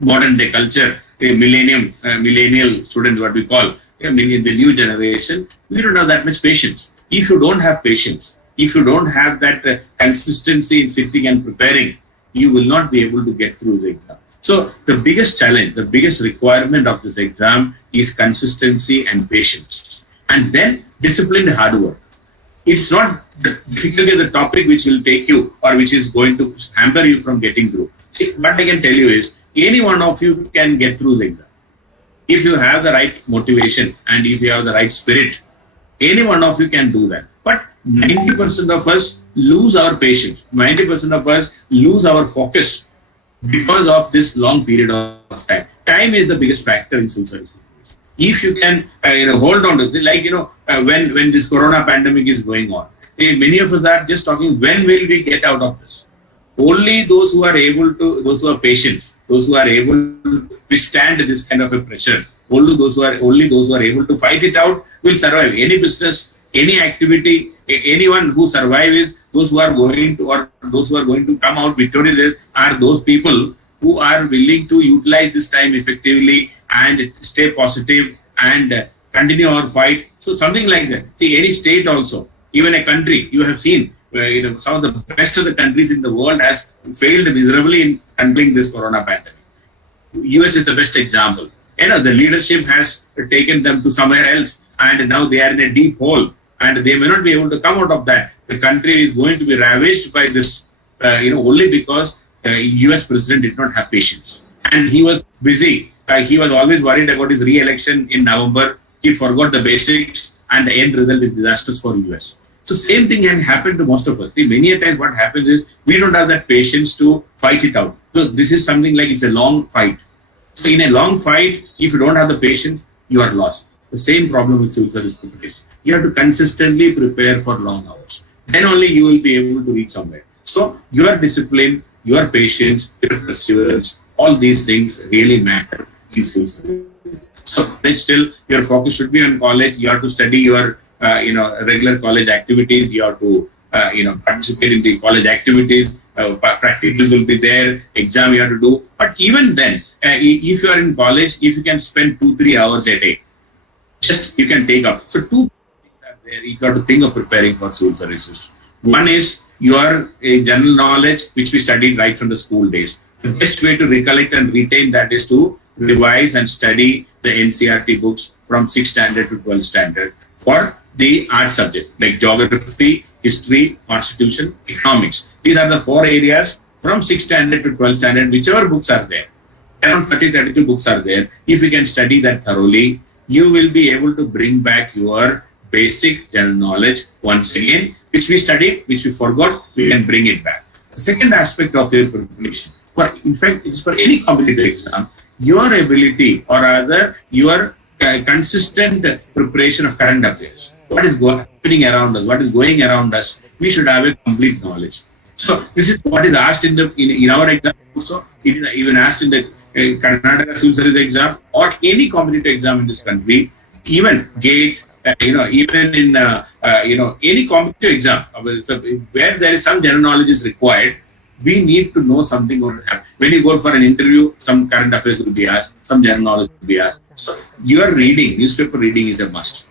modern day culture, the millennial students, what we call, the new generation, we don't have that much patience. If you don't have patience, if you don't have that consistency in sitting and preparing, you will not be able to get through the exam. So the biggest challenge, the biggest requirement of this exam is consistency and patience. And then disciplined hard work. It's not difficulty of the topic which will take you or which is going to hamper you from getting through. See, what I can tell you is any one of you can get through the exam. If you have the right motivation and if you have the right spirit, any one of you can do that. But 90% of us lose our patience. 90% of us lose our focus because of this long period of time. Time is the biggest factor in civil service. If you can hold on to it, like when this corona pandemic is going on, many of us are just talking, when will we get out of this? Only those who are able to, those who are patient, those who are able to withstand this kind of a pressure, only those who are able to fight it out will survive. Any business, any activity, anyone who survives, those who are going to, or those who are going to come out victorious are those people who are willing to utilize this time effectively and stay positive and continue our fight. So something like that. See, any state also, even a country, you have seen some of the best of the countries in the world has failed miserably in handling this corona pandemic. US is the best example. The leadership has taken them to somewhere else and now they are in a deep hole and they may not be able to come out of that. The country is going to be ravaged by this, only because US president did not have patience. And he was busy. He was always worried about his re-election in November. He forgot the basics and the end result is disastrous for US. So same thing can happen to most of us. See, many a times what happens is we don't have that patience to fight it out. So this is something like it's a long fight. So in a long fight, if you don't have the patience, you are lost. The same problem with civil service preparation. You have to consistently prepare for long hours. Then only you will be able to reach somewhere. So your discipline, your patience, your perseverance, all these things really matter in civil service. So then still your focus should be on college. You have to study your regular college activities. You have to participate in the college activities. Practicals will be there. Exam you have to do. But even then, if you are in college, if you can spend 2-3 hours a day, just you can take up. So two things are there if you have to think of preparing for civil services. One is your general knowledge, which we studied right from the school days. The best way to recollect and retain that is to revise and study the NCERT books from 6th standard to 12th standard for the art subject like geography, history, constitution, economics. These are the 4 areas from 6th standard to 12th standard, whichever books are there. Around 32 books are there. If you can study that thoroughly, you will be able to bring back your basic general knowledge once again, which we studied, which we forgot, we can bring it back. The second aspect of your preparation, in fact, it's for any competitive exam, your ability or rather your consistent preparation of current affairs. What is happening around us? What is going around us? We should have a complete knowledge. So this is what is asked in our exam also. It is even asked in the Karnataka Civil Service exam or any competitive exam in this country, even GATE, even in any competitive exam where there is some general knowledge is required. We need to know something going to happen. When you go for an interview, some current affairs will be asked, some general knowledge will be asked. So your reading, newspaper reading is a must.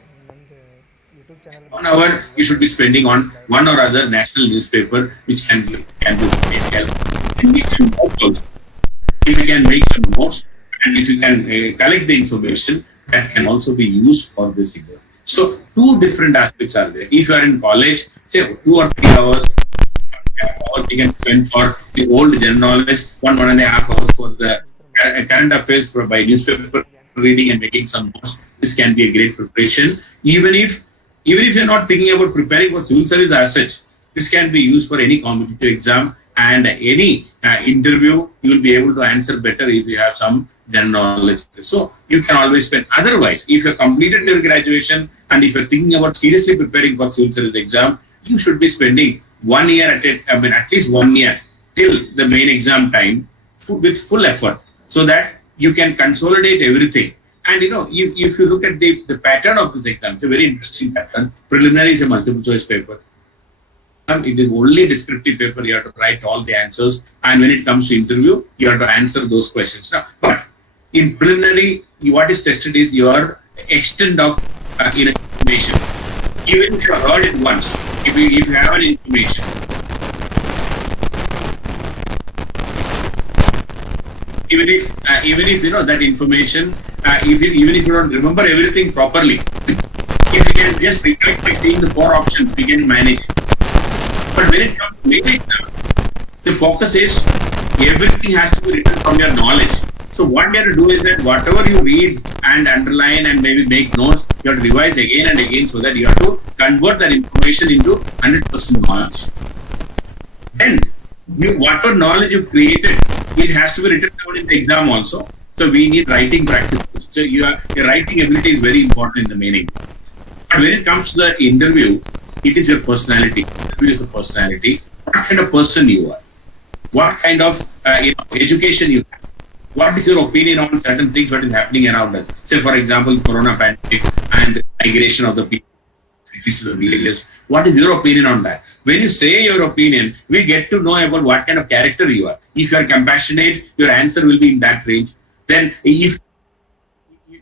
1 hour you should be spending on one or other national newspaper, which can be help. And make some notes. If you can make some notes and if you can collect the information, that can also be used for this exam. So 2 different aspects are there. If you are in college, say 2 or 3 hours, you can spend for the old general knowledge, 1.5 hours for the current affairs by newspaper reading and making some notes. This can be a great preparation. Even if you're not thinking about preparing for civil service as such, this can be used for any competitive exam and any interview. You will be able to answer better if you have some general knowledge. So you can always spend. Otherwise, if you completed your graduation and if you're thinking about seriously preparing for civil service exam, you should be spending 1 year at least 1 year till the main exam time with full effort, so that you can consolidate everything. And if you look at the pattern of this exam, it's a very interesting pattern. Preliminary is a multiple choice paper. It is only descriptive paper. You have to write all the answers, and when it comes to interview, you have to answer those questions. Now, but in preliminary, what is tested is your extent of information. Even if you have heard it once, if you have an information, even if that information, even if you don't remember everything properly, if you can just recollect by seeing the 4 options, we can manage it. But when it comes to main exam, the focus is everything has to be written from your knowledge. So what you have to do is that whatever you read and underline and maybe make notes, you have to revise again and again, so that you have to convert that information into 100% knowledge. Then, whatever knowledge you created, it has to be written down in the exam also. So we need writing practice. So your writing ability is very important in the main exam. But when it comes to the interview, it is your personality. Interview is a personality. What kind of person you are? What kind of education you have? What is your opinion on certain things that is happening around us? Say, for example, corona pandemic and migration of the people to the villages. What is your opinion on that? When you say your opinion, we get to know about what kind of character you are. If you are compassionate, your answer will be in that range. Then if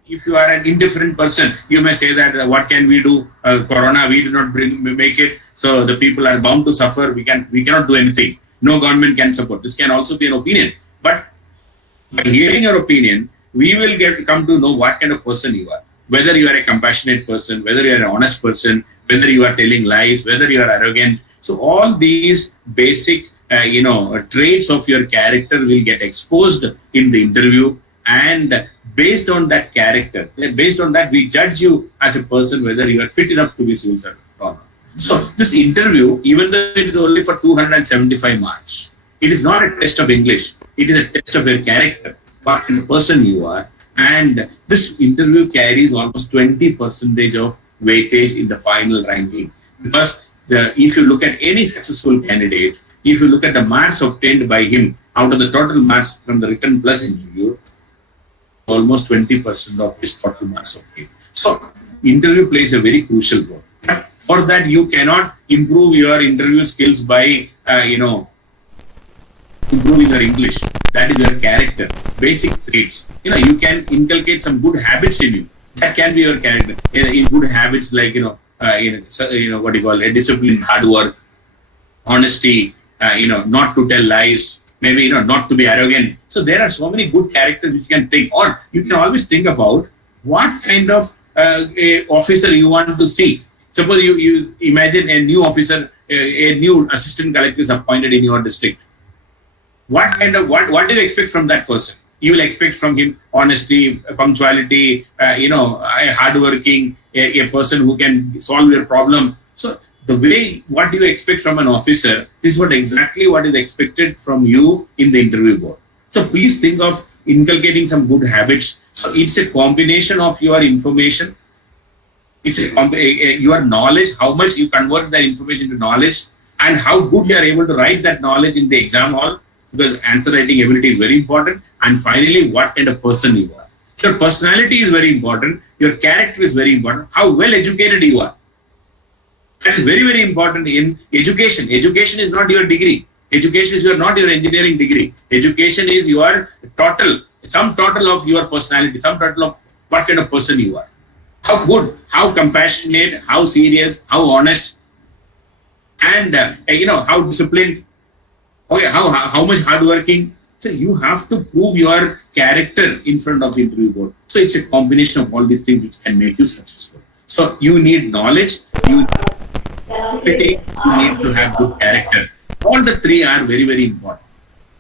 you are an indifferent person, you may say that what can we do? Corona, we do not make it. So the people are bound to suffer. We cannot do anything. No government can support. This can also be an opinion. But by hearing your opinion, we will come to know what kind of person you are. Whether you are a compassionate person, whether you are an honest person, whether you are telling lies, whether you are arrogant. So all these basic, traits of your character will get exposed in the interview. And based on that character, based on that, we judge you as a person whether you are fit enough to be civil servant or not. So this interview, even though it is only for 275 marks, it is not a test of English. It is a test of your character, what kind of person you are. And this interview carries almost 20% of weightage in the final ranking. Because if you look at any successful candidate, if you look at the marks obtained by him out of the total marks from the written plus interview, almost 20% of his total marks obtained. So interview plays a very crucial role. But for that, you cannot improve your interview skills by, improving your English. That is your character, basic traits. You can inculcate some good habits in you. That can be your character. In good habits like, what do you call it, discipline, hard work, honesty, not to tell lies, maybe, not to be arrogant. So there are so many good characters which you can think, or you can always think about what kind of a officer you want to see. Suppose you imagine a new officer, a new assistant collector is appointed in your district. What do you expect from that person? You will expect from him honesty, punctuality, hardworking, a person who can solve your problem. So the way what you expect from an officer, this is exactly what is expected from you in the interview board. So please think of inculcating some good habits. So it's a combination of your information, it's your knowledge, how much you convert that information to knowledge, and how good you are able to write that knowledge in the exam hall, because answer writing ability is very important. And finally, what kind of person you are. Your personality is very important. Your character is very important. How well educated you are. That is very, very important in education. Education is not your degree. Education is not your engineering degree. Education is your some total of your personality, some total of what kind of person you are. How good, how compassionate, how serious, how honest, and how disciplined. Okay, how much hardworking. So you have to prove your character in front of the interview board. So it's a combination of all these things which can make you successful. So you need knowledge, you need to have good character. All the three are very, very important.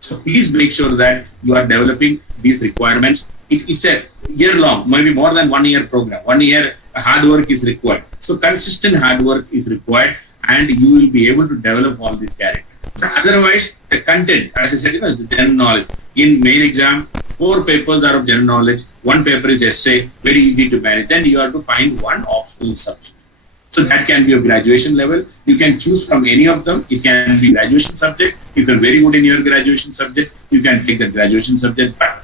So please make sure that you are developing these requirements. It's a year-long, maybe more than 1 year program. 1 year hard work is required. So consistent hard work is required, and you will be able to develop all these characters. Otherwise, the content, as I said, the general knowledge. In main exam, 4 papers are of general knowledge, 1 paper is essay, very easy to manage. Then you have to find one optional subject. So that can be a graduation level. You can choose from any of them. It can be graduation subject. If you're very good in your graduation subject, you can take the graduation subject. But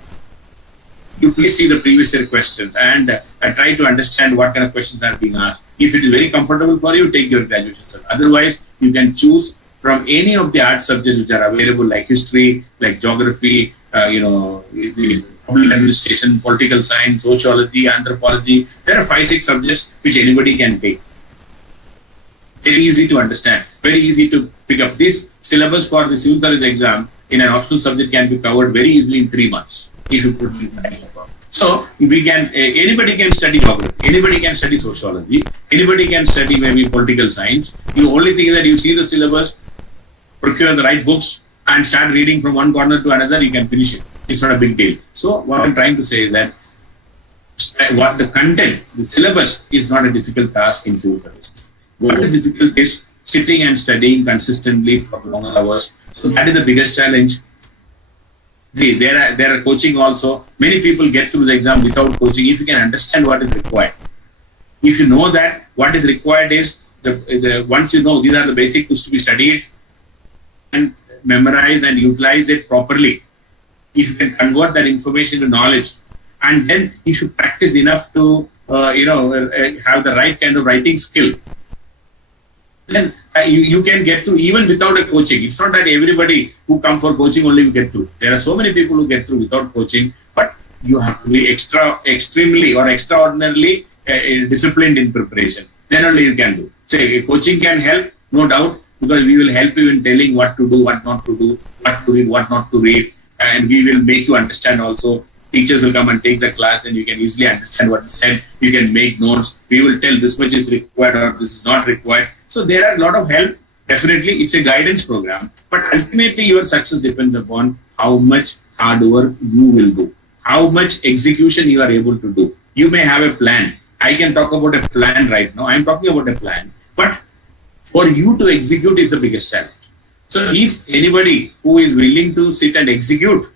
you please see the previous year questions and try to understand what kind of questions are being asked. If it is very comfortable for you, take your graduation subject. Otherwise, you can choose from any of the art subjects which are available, like history, like geography, public administration, political science, sociology, anthropology. There are 5-6 subjects which anybody can take. Very easy to understand, very easy to pick up. This syllabus for the civil service exam in an optional subject can be covered very easily in 3 months if you put it in time. So anybody can study geography, anybody can study sociology, anybody can study maybe political science. The only thing is that you see the syllabus, procure the right books, and start reading from one corner to another, you can finish it. It's not a big deal. So what I'm trying to say is that what the content, the syllabus is not a difficult task in civil service. What is difficult is sitting and studying consistently for long hours. So that is the biggest challenge. There are coaching also. Many people get through the exam without coaching. If you can understand what is required, if you know that what is required is once you know these are the basics to be studied and memorize and utilize it properly. If you can convert that information to knowledge, and then you should practice enough to have the right kind of writing skill. Then you can get through even without a coaching. It's not that everybody who come for coaching only will get through. There are so many people who get through without coaching, but you have to be extremely or extraordinarily disciplined in preparation. Then only you can do. Say coaching can help, no doubt, because we will help you in telling what to do, what not to do, what to read, what not to read, and we will make you understand also. Teachers will come and take the class, and you can easily understand what is said. You can make notes. We will tell this much is required or this is not required. So there are a lot of help. Definitely, it's a guidance program. But ultimately, your success depends upon how much hard work you will do, how much execution you are able to do. You may have a plan. I can talk about a plan right now. I'm talking about a plan. But for you to execute is the biggest challenge. So if anybody who is willing to sit and execute,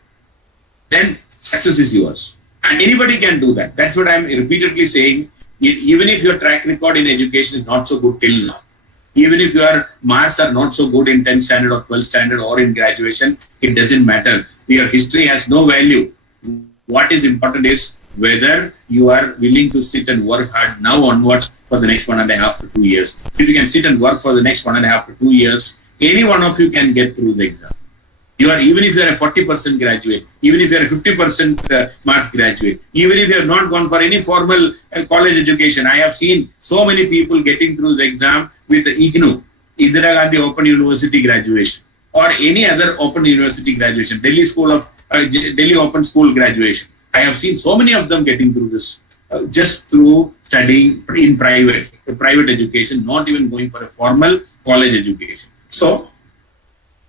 then success is yours. And anybody can do that. That's what I'm repeatedly saying. Even if your track record in education is not so good till now, even if your marks are not so good in 10th standard or 12th standard or in graduation, it doesn't matter. Your history has no value. What is important is whether you are willing to sit and work hard now onwards for the next 1.5 to 2 years. If you can sit and work for the next 1.5 to 2 years, any one of you can get through the exam. Even if you are a 40% graduate, even if you are a 50% marks graduate, even if you have not gone for any formal college education, I have seen so many people getting through the exam with the IGNOU, Indira Gandhi Open University graduation, or any other Open University graduation, Delhi Open School graduation. I have seen so many of them getting through this just through studying in private education, not even going for a formal college education. So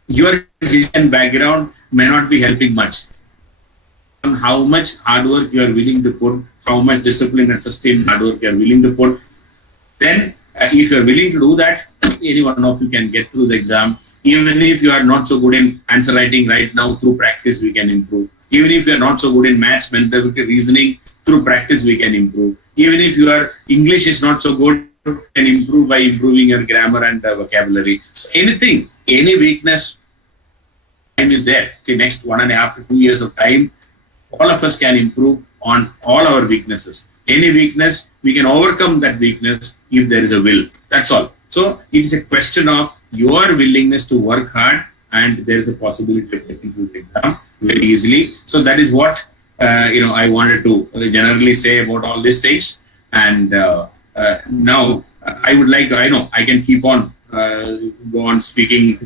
your education background may not be helping much. On how much hard work you are willing to put, how much discipline and sustained hard work you are willing to put, then if you are willing to do that, any one of you can get through the exam. Even if you are not so good in answer writing right now, through practice we can improve. Even if you are not so good in maths, mental reasoning, through practice we can improve. Even if your English is not so good, you can improve by improving your grammar and vocabulary. So anything, any weakness, time is there. See, next 1.5 to 2 years of time, all of us can improve on all our weaknesses. Any weakness, we can overcome that weakness if there is a will. That's all. So it is a question of your willingness to work hard, and there is a possibility of getting through the exam very easily. So that is what I wanted to generally say about all these things. And now I would like to, I know I can keep on go on speaking,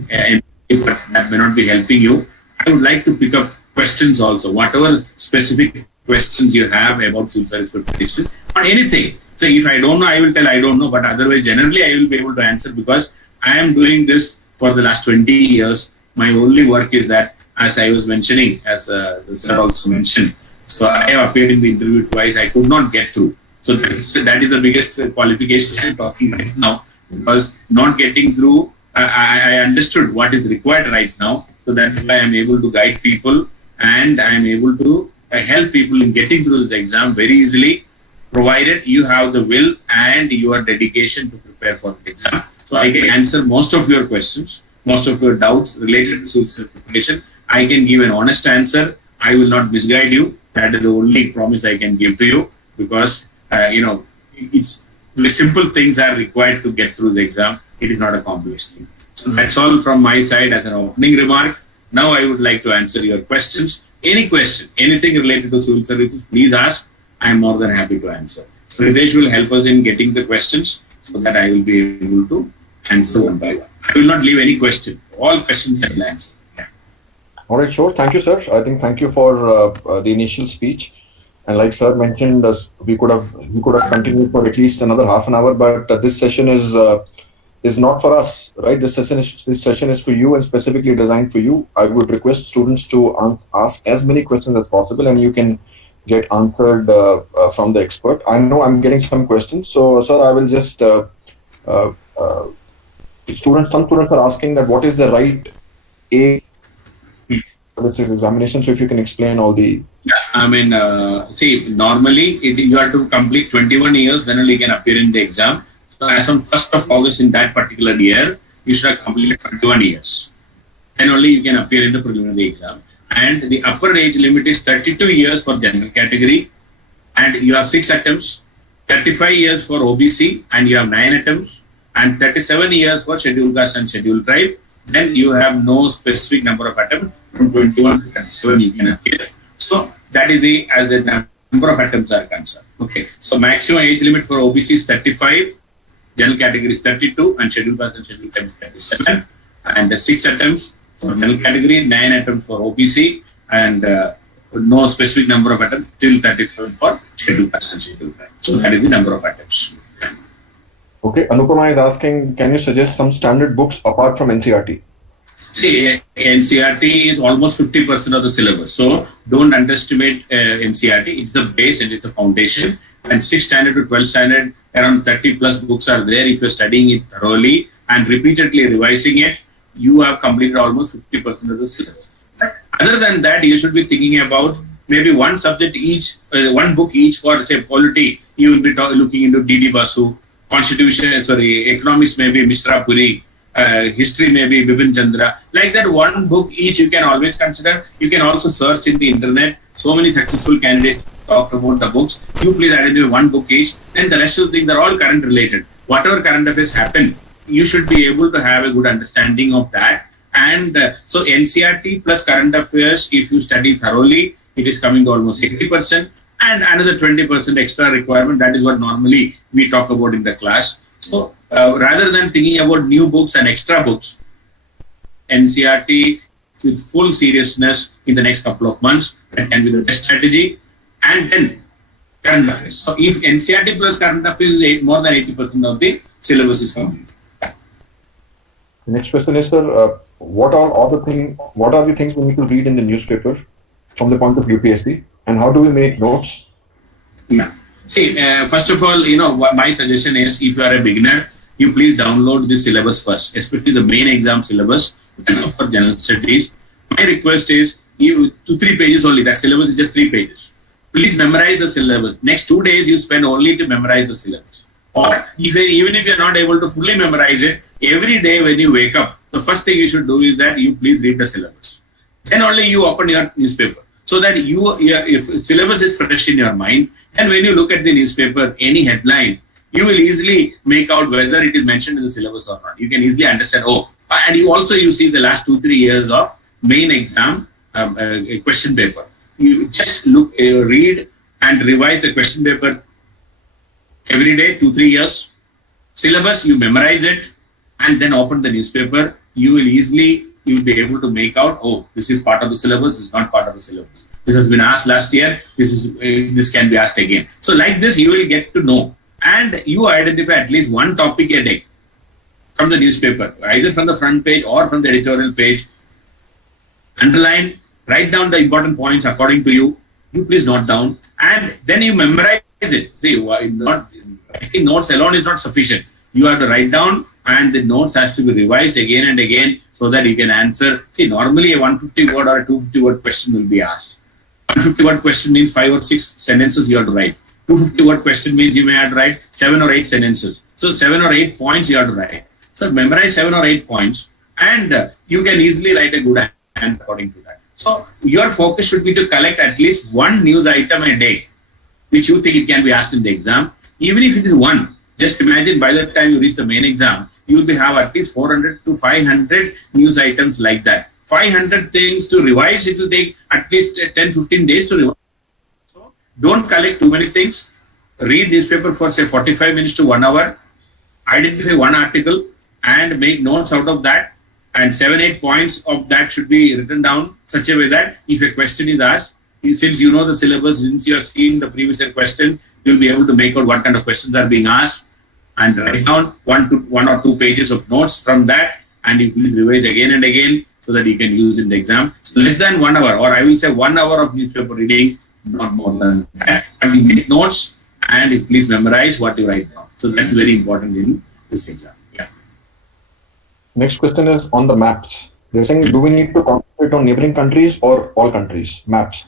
but that may not be helping you. I would like to pick up questions also, whatever specific questions you have about civil service preparation or anything. So if I don't know, I will tell I don't know, but otherwise generally I will be able to answer, because I am doing this for the last 20 years. My only work is that, as I was mentioning, as the sir also mentioned, so I have appeared in the interview twice. I could not get through. So that is the biggest qualification I'm talking right now, because not getting through, I understood what is required right now. So that's why I'm able to guide people, and I'm able to help people in getting through the exam very easily, provided you have the will and your dedication to prepare for the exam. So I can answer most of your questions, most of your doubts related to civil service preparation. I can give an honest answer. I will not misguide you. That is the only promise I can give to you, because it's the simple things are required to get through the exam. It is not a complex thing. So that's all from my side as an opening remark. Now I would like to answer your questions. Any question, anything related to civil services, please ask. I am more than happy to answer. So Ritesh will help us in getting the questions, so that I will be able to answer one by one. I will not leave any question. All questions I will answer. Yeah. All right, sure. Thank you, sir. I think thank you for the initial speech. And like sir mentioned, we could have continued for at least another half an hour, but this session is not for us, right? This session is for you and specifically designed for you. I would request students to ask as many questions as possible, and you can get answered from the expert. I know I'm getting some questions, so sir, I will just some students are asking that what is the right age for this examination. So if you can explain all the. Yeah, I mean, see, normally you have to complete 21 years, then only you can appear in the exam. So as on 1st of August in that particular year, you should have completed 21 years. Then only you can appear in the preliminary exam. And the upper age limit is 32 years for general category, and you have 6 attempts, 35 years for OBC, and you have 9 attempts, and 37 years for scheduled caste and scheduled tribe. Then you have no specific number of attempts. From 21 to 37 you can appear. So that is as the number of attempts are concerned. Okay. So maximum age limit for OBC is 35, general category is 32, and scheduled caste and scheduled tribe is 37. And the 6 attempts for general category, 9 attempts for OBC, and no specific number of attempts till 37 for scheduled caste and scheduled tribe. So that is the number of attempts. Okay, Anupama is asking, can you suggest some standard books apart from NCERT? See, NCERT is almost 50% of the syllabus. So don't underestimate NCERT. It's the base and it's a foundation. And 6th standard to 12th standard, around 30 plus books are there. If you're studying it thoroughly and repeatedly revising it, you have completed almost 50% of the syllabus. Other than that, you should be thinking about maybe one subject each, one book each for, say, polity. You will be looking into D.D. Basu. Economics may be Mishra Puri, history may be Bipin Chandra. Like that, one book each you can always consider. You can also search in the internet. So many successful candidates talked about the books. You please identify one book each, and the rest of the things are all current related. Whatever current affairs happen, you should be able to have a good understanding of that. And so NCRT plus current affairs, if you study thoroughly, it is coming to almost 80%, and another 20% extra requirement. That is what normally we talk about in the class. So rather than thinking about new books and extra books, NCRT with full seriousness in the next couple of months, that can be the best strategy. And then current affairs. So if NCRT plus current affairs is more than 80% of the syllabus is complete. The next question is, sir, what are the things we need to read in the newspaper from the point of UPSC, and how do we make notes? Yeah. See, first of all, my suggestion is, if you are a beginner, you please download this syllabus first, especially the main exam syllabus for general studies. My request is, you 2-3 pages only. That syllabus is just 3 pages. Please memorize the syllabus. Next 2 days you spend only to memorize the syllabus. Or even if you are not able to fully memorize it, every day when you wake up, the first thing you should do is that you please read the syllabus. Then only you open your newspaper, so that if syllabus is fresh in your mind, and when you look at the newspaper, any headline, you will easily make out whether it is mentioned in the syllabus or not. You can easily understand, and you see the last 2-3 years of main exam question paper. You just read and revise the question paper every day, 2-3 years. Syllabus, you memorize it, and then open the newspaper. You will be able to make out, this is part of the syllabus, this is not part of the syllabus. This has been asked last year, this can be asked again. So like this, you will get to know. And you identify at least one topic a day from the newspaper, either from the front page or from the editorial page. Underline, write down the important points according to you. You please note down, and then you memorize it. See, writing notes alone is not sufficient. You have to write down, and the notes has to be revised again and again so that you can answer. See, normally a 150 word or a 250 word question will be asked. 150 word question means 5 or 6 sentences you have to write. 250 word question means you may have to write 7 or 8 sentences. So 7 or 8 points you have to write. So memorize 7 or 8 points, and you can easily write a good answer according to that. So your focus should be to collect at least one news item a day, which you think it can be asked in the exam. Even if it is one, just imagine by the time you reach the main exam, you will have at least 400 to 500 news items like that. 500 things to revise, it will take at least 10-15 days to revise. So don't collect too many things. Read newspaper for say 45 minutes to 1 hour. Identify one article and make notes out of that. And 7-8 points of that should be written down such a way that if a question is asked, since you know the syllabus, since you have seen the previous year question, you'll be able to make out what kind of questions are being asked and write down 1 or 2 pages of notes from that, and you please revise again and again so that you can use in the exam. So less than 1 hour, or I will say 1 hour of newspaper reading, not more than that. And you make notes and you please memorize what you write down. So that's very important in this exam. Yeah. Next question is on the maps. They're saying, do we need to concentrate on neighboring countries or all countries? Maps.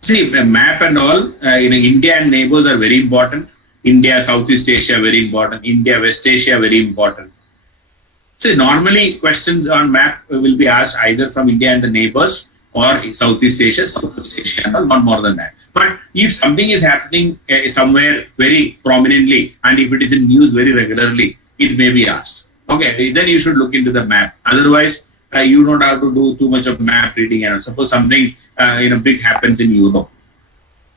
See, a map and all, India and neighbors are very important. India, Southeast Asia, very important. India, West Asia, very important. So normally questions on map will be asked either from India and the neighbors or Southeast Asia, Southeast Asia, not more than that. But if something is happening somewhere very prominently, and if it is in news very regularly, it may be asked. Okay, then you should look into the map. Otherwise, you don't have to do too much of map reading. And suppose something big happens in Europe.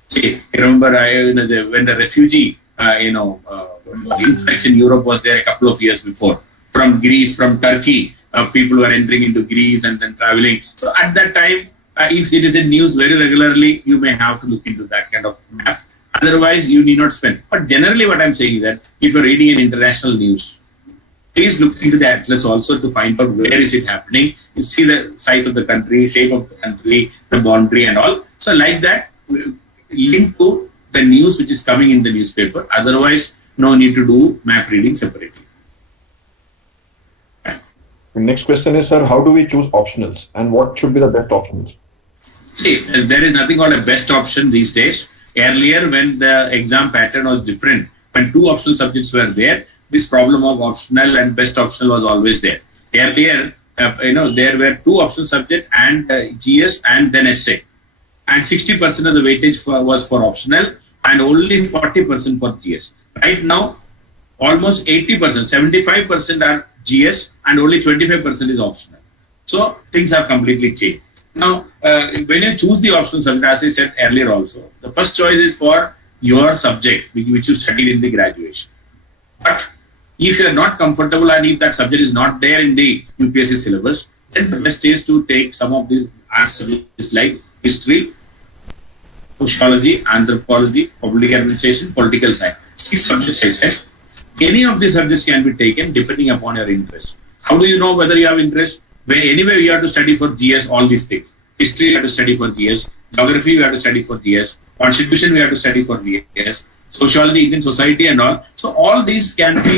See, remember when the refugee influx in Europe was there a couple of years before. From Greece, from Turkey, people were entering into Greece and then traveling. So at that time, if it is in news very regularly, you may have to look into that kind of map. Otherwise, you need not spend. But generally what I'm saying is that if you're reading an international news, please look into the atlas also to find out where is it happening. You see the size of the country, shape of the country, the boundary and all. So like that, link to the news which is coming in the newspaper. Otherwise, no need to do map reading separately. The next question is, sir, how do we choose optionals and what should be the best options? See, there is nothing called a best option these days. Earlier, when the exam pattern was different, when 2 optional subjects were there, this problem of optional and best optional was always there. Earlier, there were 2 optional subjects and GS and then essay. And 60% of the weightage was for optional and only 40% for GS. Right now, almost 80%, 75% are GS and only 25% is optional. So So things are completely changed. Now, when you choose the optional subject, as I said earlier also, the first choice is for your subject, which you studied in the graduation. But if you are not comfortable and if that subject is not there in the UPSC syllabus, then the best is to take some of these art subjects like history, sociology, anthropology, public administration, political science. 6 subjects I said. Any of these subjects can be taken depending upon your interest. How do you know whether you have interest? Anyway, you have to study for GS, all these things. History, you have to study for GS. Geography, you have to study for GS. Constitution, we have to study for GS. Sociology, Indian society and all. So all these can be,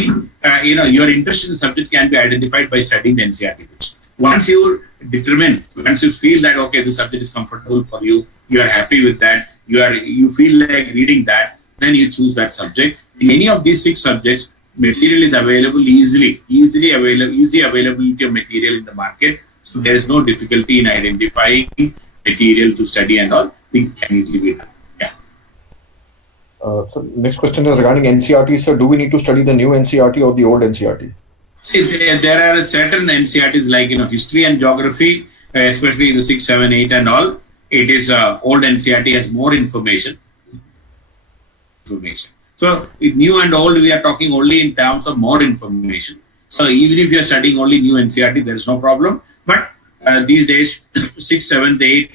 your interest in the subject can be identified by studying the NCERT books. Once you determine, once you feel that, okay, this subject is comfortable for you, you are happy with that, you feel like reading that, then you choose that subject. In any of these 6 subjects, material is available easy availability of material in the market. So there is no difficulty in identifying material to study and all. Things can easily be done. Yeah. So next question is regarding NCERT. So do we need to study the new NCERT or the old NCERT? See, there are certain NCERTs like history and geography, especially the 6, 7, 8 and all. It is old NCERT has more information. So new and old, we are talking only in terms of more information. So even if you are studying only new NCERT, there is no problem. But these days, 6, 7, 8,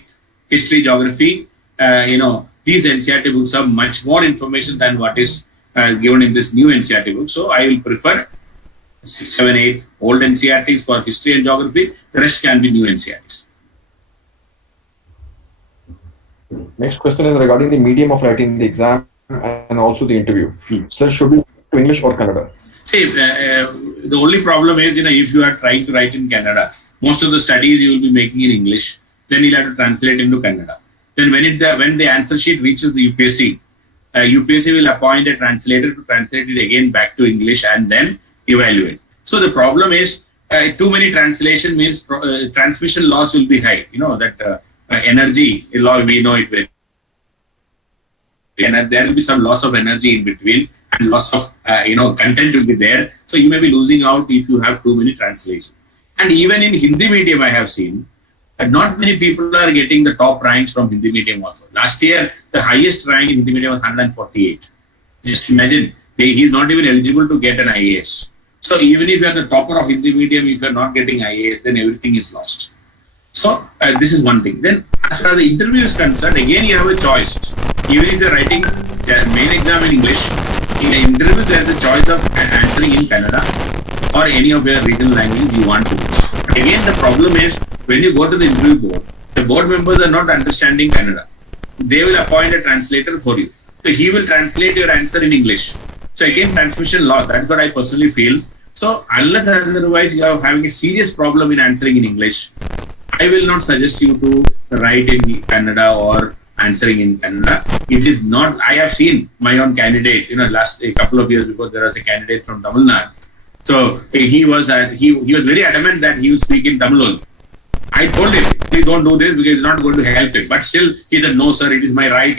history, geography, these NCERT books have much more information than what is given in this new NCERT book. So I will prefer 6, 7, 8 old NCERTs for history and geography. The rest can be new NCERTs. Next question is regarding the medium of writing the exam and also the interview. Sir, should we do English or Kannada? See, the only problem is, if you are trying to write in Kannada, most of the studies you will be making in English, then you'll have to translate into Kannada. Then when the answer sheet reaches the UPSC, UPSC will appoint a translator to translate it again back to English and then evaluate. So the problem is, too many translation means transmission loss will be high. Energy, we know it very. And there will be some loss of energy in between and loss of content will be there. So you may be losing out if you have too many translations. And even in Hindi medium, I have seen not many people are getting the top ranks from Hindi medium also. Last year, the highest rank in Hindi medium was 148. Just imagine, he is not even eligible to get an IAS. So even if you are the topper of Hindi medium, if you are not getting IAS, then everything is lost. So this is one thing. Then as far as the interview is concerned, again you have a choice. Even if you are writing the main exam in English, in an interview there is a choice of answering in Kannada or any of your regional language you want to. But again, the problem is when you go to the interview board, the board members are not understanding Kannada. They will appoint a translator for you. So he will translate your answer in English. So again, transmission loss. That's what I personally feel. So unless otherwise you are having a serious problem in answering in English, I will not suggest you to write in Kannada or answering in Kannada. It is not. I have seen my own candidate. Last a couple of years before, there was a candidate from Tamil Nadu. So he was very adamant that he would speak in Tamil only. I told him, please don't do this because it's not going to help him. But still, he said, no, sir, it is my right.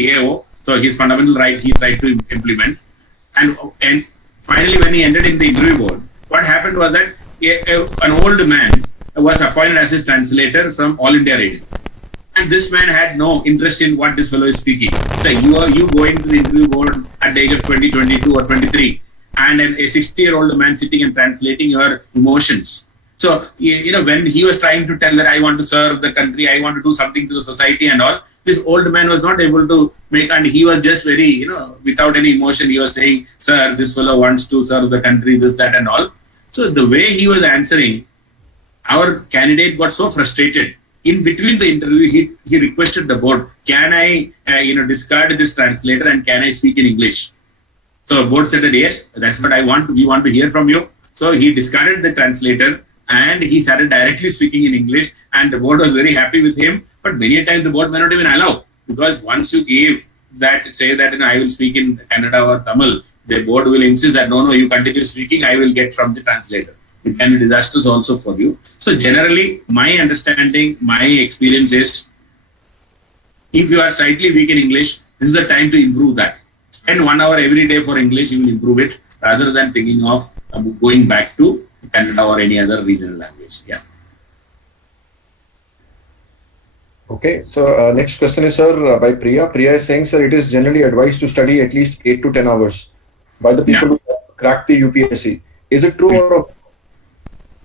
So his fundamental right he tried to implement. And finally, when he entered in the interview board, what happened was that an old man was appointed as his translator from All India Radio. And this man had no interest in what this fellow is speaking. So you going to the interview board at the age of 20, 22 or 23 and a 60-year-old man sitting and translating your emotions. So, when he was trying to tell that I want to serve the country, I want to do something to the society and all, this old man was not able to make, and he was just very, without any emotion, he was saying, sir, this fellow wants to serve the country, this, that and all. So the way he was answering, our candidate got so frustrated. In between the interview, he requested the board, can I, discard this translator and can I speak in English? So board said that, yes, that's what I want. We want to hear from you. So he discarded the translator and he started directly speaking in English, and the board was very happy with him. But many a times the board may not even allow, because once you give that, say that I will speak in Kannada or Tamil, the board will insist that no, you continue speaking, I will get from the translator. It can be disastrous also for you. So generally, my understanding, my experience is, if you are slightly weak in English, this is the time to improve that. Spend 1 hour every day for English, you will improve it, rather than thinking of going back to Kannada or any other regional language. Yeah. Okay, so next question is, sir, by Priya. Priya is saying, sir, it is generally advised to study at least 8 to 10 hours by the people who crack the UPSC. Is it true or?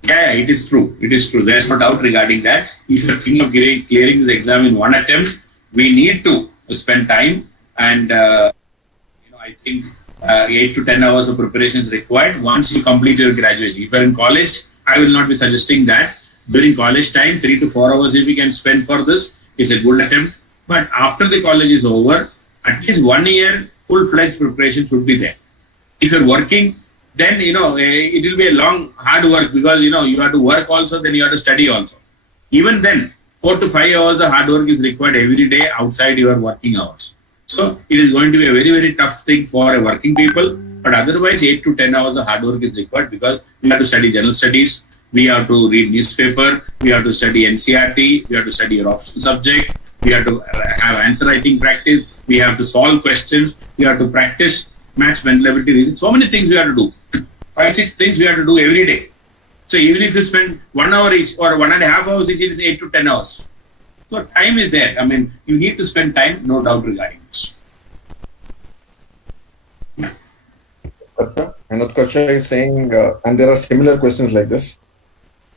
Yeah, it is true. It is true. There's no doubt regarding that. If you're thinking of clearing this exam in one attempt, we need to spend time, and I think 8 to 10 hours of preparation is required once you complete your graduation. If you're in college, I will not be suggesting that. During college time, 3 to 4 hours if we can spend for this, it's a good attempt. But after the college is over, at least 1 year full-fledged preparation should be there. If you're working, then it will be a long, hard work, because you have to work also, then you have to study also. Even then, 4 to 5 hours of hard work is required every day outside your working hours. So it is going to be a very, very tough thing for a working people. But otherwise, 8 to 10 hours of hard work is required, because we have to study general studies, we have to read newspaper, we have to study NCRT, we have to study your optional subject, we have to have answer writing practice, we have to solve questions, we have to practice maths, mental ability reading. So many things we have to do. 5, 6 things we have to do every day. So even if you spend 1 hour each or 1.5 hours each, it is 8 to 10 hours. So time is there. I mean, you need to spend time, no doubt regarding this. And Utkarsha is saying, and there are similar questions like this.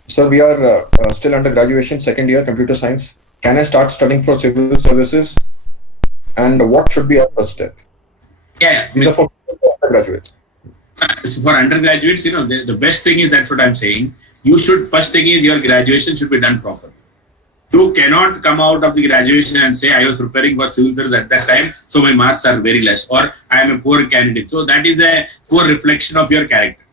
Sir, we are still under graduation, second year, computer science. Can I start studying for civil services? And what should be our first step? Yeah. These are for undergraduates. So for undergraduates, the best thing is, that's what I'm saying. First thing is, your graduation should be done properly. You cannot come out of the graduation and say, I was preparing for civil service at that time, so my marks are very less, or I am a poor candidate. So that is a poor reflection of your character.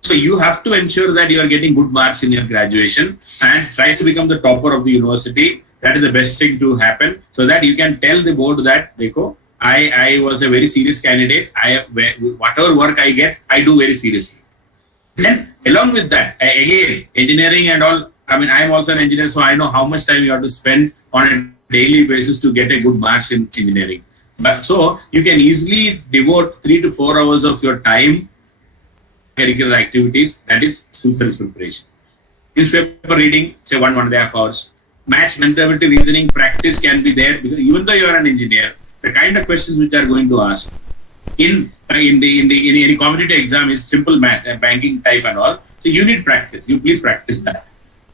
So you have to ensure that you are getting good marks in your graduation and try to become the topper of the university. That is the best thing to happen, so that you can tell the board that, Dekho, I was a very serious candidate. Whatever work I get, I do very seriously. Then along with that, again, engineering and all, I mean, I'm also an engineer, so I know how much time you have to spend on a daily basis to get a good marks in engineering. But so you can easily devote 3 to 4 hours of your time curricular activities, that is civil service preparation. Newspaper reading, say 1.5 hours. Maths, mental ability, reasoning practice can be there, because even though you are an engineer, the kind of questions which are going to ask in any competitive exam is simple math, banking type and all. So you need practice. You please practice that.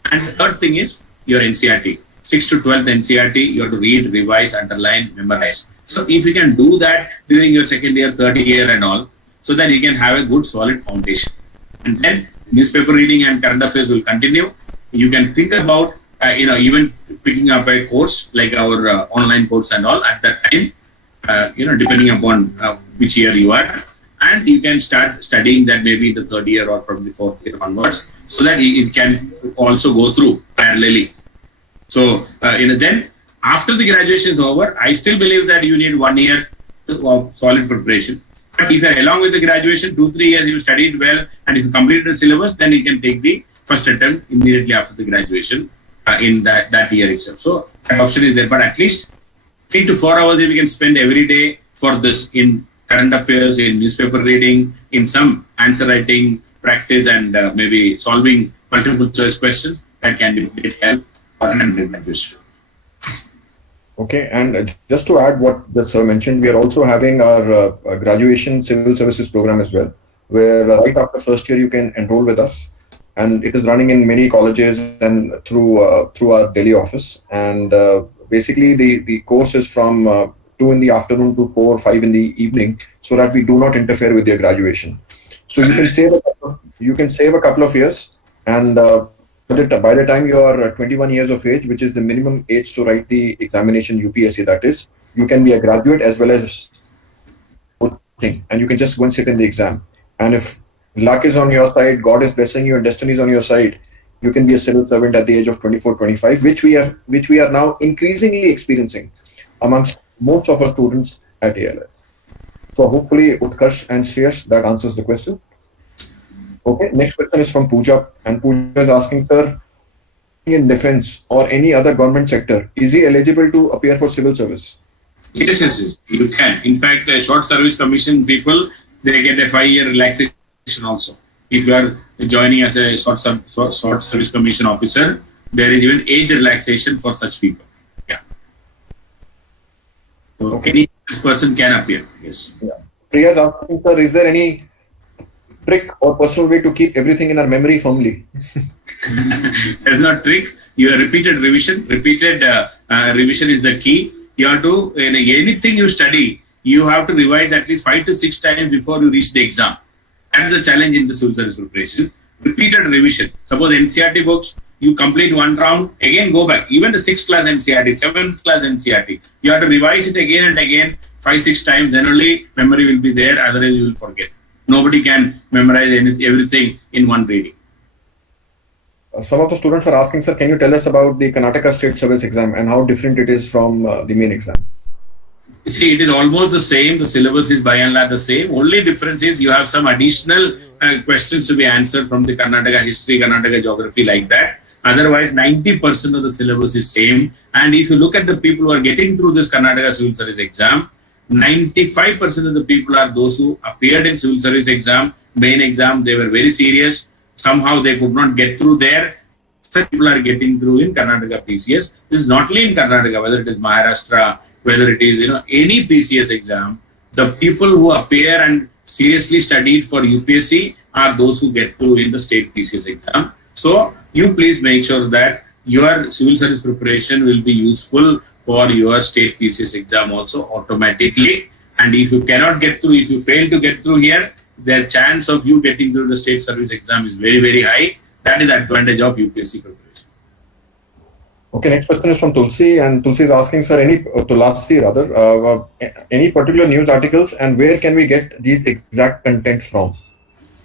And the third thing is your NCRT. 6 to 12th NCRT, you have to read, revise, underline, memorize. So if you can do that during your second year, third year and all, so that you can have a good solid foundation. And then newspaper reading and current affairs will continue. You can think about, even picking up a course like our online course and all at that time, depending upon which year you are. And you can start studying that maybe the third year or from the fourth year onwards, so that it can also go through parallelly. So, then after the graduation is over, I still believe that you need 1 year of solid preparation. But if along with the graduation, 2-3 years you studied well, and if you completed the syllabus, then you can take the first attempt immediately after the graduation in that year itself. So that option is there. But at least 3 to 4 hours if you can spend every day for this in current affairs, in newspaper reading, in some answer writing practice, and maybe solving multiple choice questions, that can be great help for an undergraduate student. Okay, and just to add what the sir mentioned, we are also having our graduation civil services program as well, where right after first year you can enroll with us, and it is running in many colleges and through our Delhi office. And basically, the course is from 2 in the afternoon to 4 or 5 in the evening, so that we do not interfere with your graduation. So you can save a couple of years, and by the time you are 21 years of age, which is the minimum age to write the examination UPSC, that is, you can be a graduate as well as thing, and you can just go and sit in the exam. And if luck is on your side, God is blessing you, and destiny is on your side, you can be a civil servant at the age of 24, 25, which we are now increasingly experiencing amongst most of our students at ALS. So hopefully, Utkarsh and Shreyash, that answers the question. Okay, next question is from Pooja, and Pooja is asking, sir, in defense or any other government sector, is he eligible to appear for civil service? Yes, you can. In fact, short service commission people, they get a 5-year relaxation also. If you are joining as a short service commission officer, there is even age relaxation for such people. Yeah. Okay. Any person can appear. Yes. Priya is asking, sir, is there any trick or personal way to keep everything in our memory firmly? That's not trick. Your repeated revision. Repeated revision is the key. You have to, in anything you study, you have to revise at least 5 to 6 times before you reach the exam. That is the challenge in the civil service preparation. Repeated revision. Suppose NCERT books, you complete one round, again go back. Even the 6th class NCERT, 7th class NCERT, you have to revise it again and again 5-6 times. Then only memory will be there. Otherwise, you will forget. Nobody can memorize everything in one reading. Some of the students are asking, sir, can you tell us about the Karnataka State Service exam and how different it is from the main exam? You see, it is almost the same. The syllabus is by and large the same. Only difference is you have some additional questions to be answered from the Karnataka history, Karnataka geography, like that. Otherwise, 90% of the syllabus is same. And if you look at the people who are getting through this Karnataka Civil Service exam, 95% of the people are those who appeared in Civil Service exam, main exam. They were very serious. Somehow they could not get through there. Such people are getting through in Karnataka PCS. This is not only in Karnataka, whether it is Maharashtra, whether it is any PCS exam. The people who appear and seriously studied for UPSC are those who get through in the state PCS exam. So you please make sure that your civil service preparation will be useful for your state PCS exam also automatically. And if you cannot get through, if you fail to get through here, the chance of you getting through the state service exam is very, very high. That is the advantage of UPSC preparation. Okay, next question is from Tulsi, and Tulsi is asking, sir, any particular news articles and where can we get these exact content from?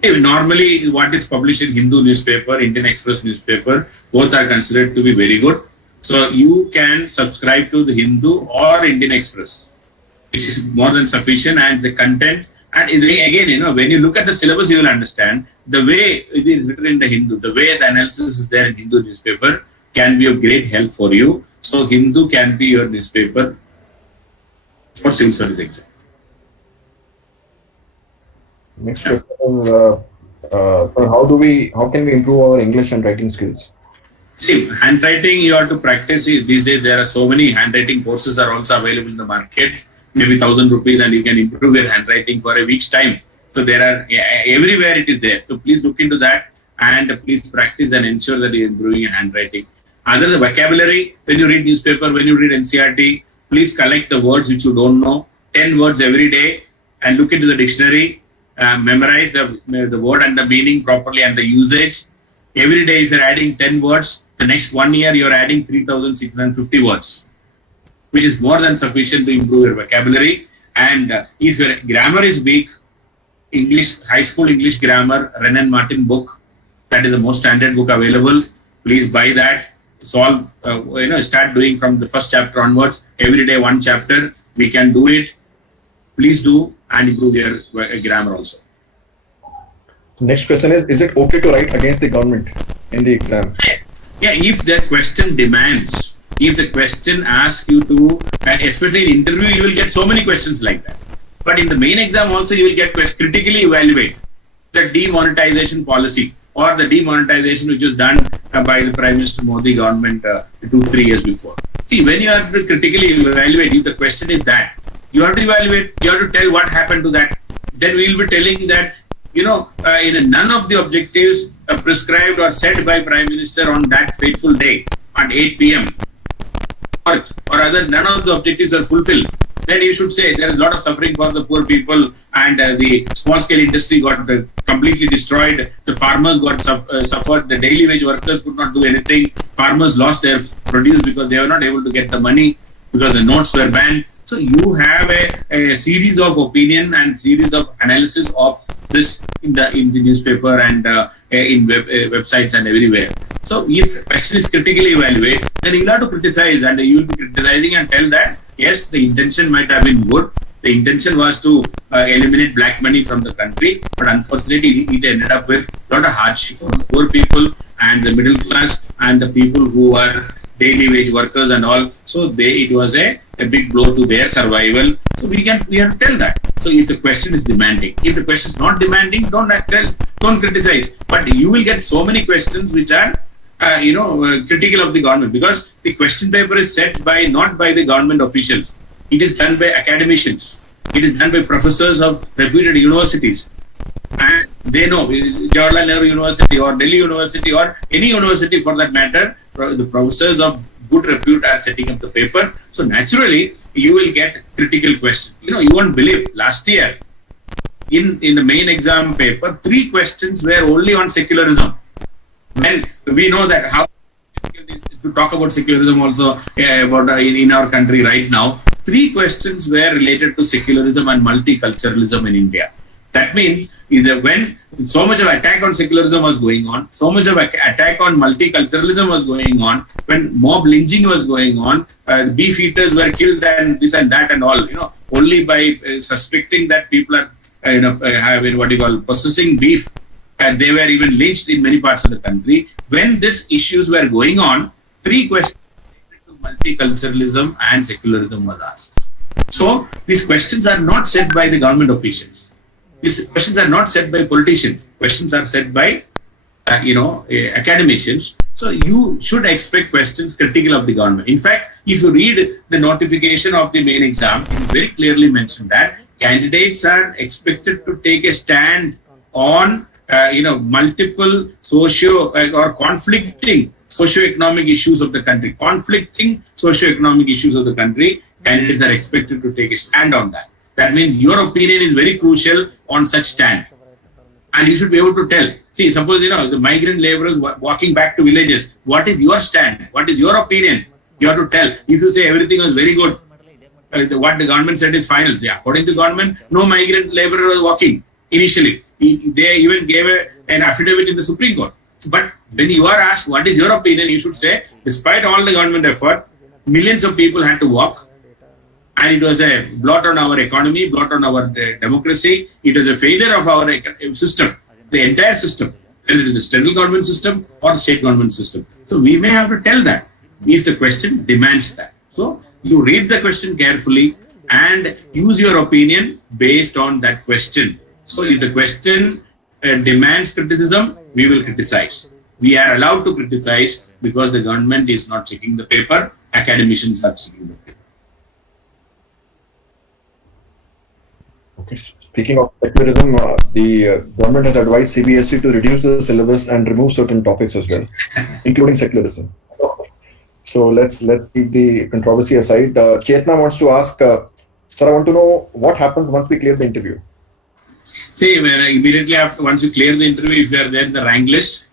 Normally, what is published in Hindu newspaper, Indian Express newspaper, both are considered to be very good. So you can subscribe to the Hindu or Indian Express, which is more than sufficient, and the content. And again, when you look at the syllabus, you will understand the way it is written in the Hindu, the way the analysis is there in Hindu newspaper can be of great help for you. So Hindu can be your newspaper for civil service exam. Next question is, how can we improve our English and writing skills? See, handwriting you have to practice. These days there are so many handwriting courses are also available in the market. Maybe 1,000 rupees and you can improve your handwriting for a week's time. So there are everywhere it is there. So please look into that and please practice and ensure that you are improving your handwriting. Other the vocabulary, when you read newspaper, when you read NCERT, please collect the words which you don't know, 10 words every day, and look into the dictionary, memorize the word and the meaning properly and the usage. Every day if you're adding 10 words, the next 1 year you're adding 3,650 words, which is more than sufficient to improve your vocabulary. And if your grammar is weak, English, high school English grammar, Renan Martin book, that is the most standard book available. Please buy that. Solve, start doing from the first chapter onwards. Every day 1 chapter. We can do it. Please do and improve your grammar also. Next question is it okay to write against the government in the exam? Yeah, if the question demands, if the question asks you to, and especially in interview, you will get so many questions like that. But in the main exam also, you will get critically evaluate the demonetization policy or the demonetization which was done by the Prime Minister Modi government 2-3 years before. See, when you have to critically evaluate, if the question is that, you have to evaluate, you have to tell what happened to that. Then we will be telling that, none of the objectives prescribed or set by Prime Minister on that fateful day at 8 p.m. or rather none of the objectives are fulfilled. Then you should say there is a lot of suffering for the poor people and the small scale industry got completely destroyed. The farmers got suffered. The daily wage workers could not do anything. Farmers lost their produce because they were not able to get the money because the notes were banned. So you have a series of opinion and series of analysis of this in the newspaper and in websites and everywhere. So if the question is critically evaluated, then you have to criticize and you will be criticizing and tell that yes, the intention might have been good. The intention was to eliminate black money from the country, but unfortunately it ended up with a lot of hardship for the poor people and the middle class and the people who are daily wage workers and all. So it was a big blow to their survival. So we have to tell that. So if the question is demanding, if the question is not demanding, don't criticize. But you will get so many questions which are critical of the government because the question paper is set not by the government officials. It is done by academicians. It is done by professors of reputed universities. And they know Jawaharlal Nehru University or Delhi University or any university for that matter, the professors of good repute are setting up the paper. So naturally, you will get critical questions. You won't believe last year in the main exam paper, 3 questions were only on secularism. When we know that how to talk about secularism also about in our country right now, 3 questions were related to secularism and multiculturalism in India. That means either when so much of attack on secularism was going on, so much of attack on multiculturalism was going on, when mob lynching was going on, beef eaters were killed and this and that and all, only by suspecting that people are, having what you call possessing beef, and they were even lynched in many parts of the country. When these issues were going on, 3 questions related to multiculturalism and secularism was asked. So these questions are not set by the government officials. These questions are not set by politicians. Questions are set by, academicians. So you should expect questions critical of the government. In fact, if you read the notification of the main exam, it very clearly mentioned that candidates are expected to take a stand on, multiple socio or conflicting socio-economic issues of the country. Conflicting socio-economic issues of the country, candidates are expected to take a stand on that. That means your opinion is very crucial on such stand. And you should be able to tell. See, suppose, the migrant laborers walking back to villages. What is your stand? What is your opinion? You have to tell. If you say everything was very good, what the government said is final. See, according to the government, no migrant laborer was walking initially. They even gave an affidavit in the Supreme Court. But when you are asked what is your opinion, you should say, despite all the government effort, millions of people had to walk. And it was a blot on our economy, blot on our democracy. It was a failure of our system, the entire system, whether it is the central government system or the state government system. So we may have to tell that if the question demands that. So you read the question carefully and use your opinion based on that question. So if the question demands criticism, we will criticize. We are allowed to criticize because the government is not checking the paper, academicians are checking the paper. Okay. Speaking of secularism, the government has advised CBSE to reduce the syllabus and remove certain topics as well, including secularism. So let's keep the controversy aside. Chetna wants to ask, sir, I want to know what happens once we clear the interview. See, immediately after, once you clear the interview, if you are there in the rank list,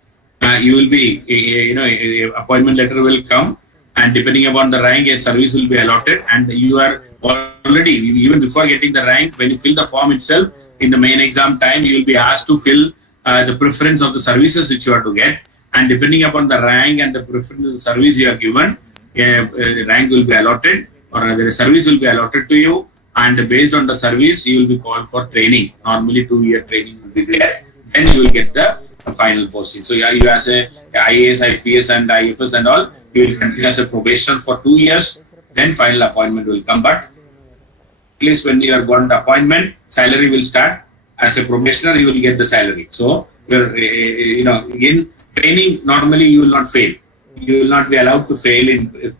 you will be, a appointment letter will come, and depending upon the rank, a service will be allotted, and you are already, even before getting the rank, when you fill the form itself, in the main exam time, you will be asked to fill the preference of the services which you are to get, and depending upon the rank and the preference of the service you are given, a rank will be allotted, or a service will be allotted to you, and based on the service, you will be called for training. Normally, 2-year training will be there. Then you will get the final posting. So you as a IAS, IPS, and IFS and all, you will continue as a probationer for 2 years. Then final appointment will come. But at least when you are got the appointment, salary will start. As a probationer, you will get the salary. So in training, normally you will not fail. You will not be allowed to fail in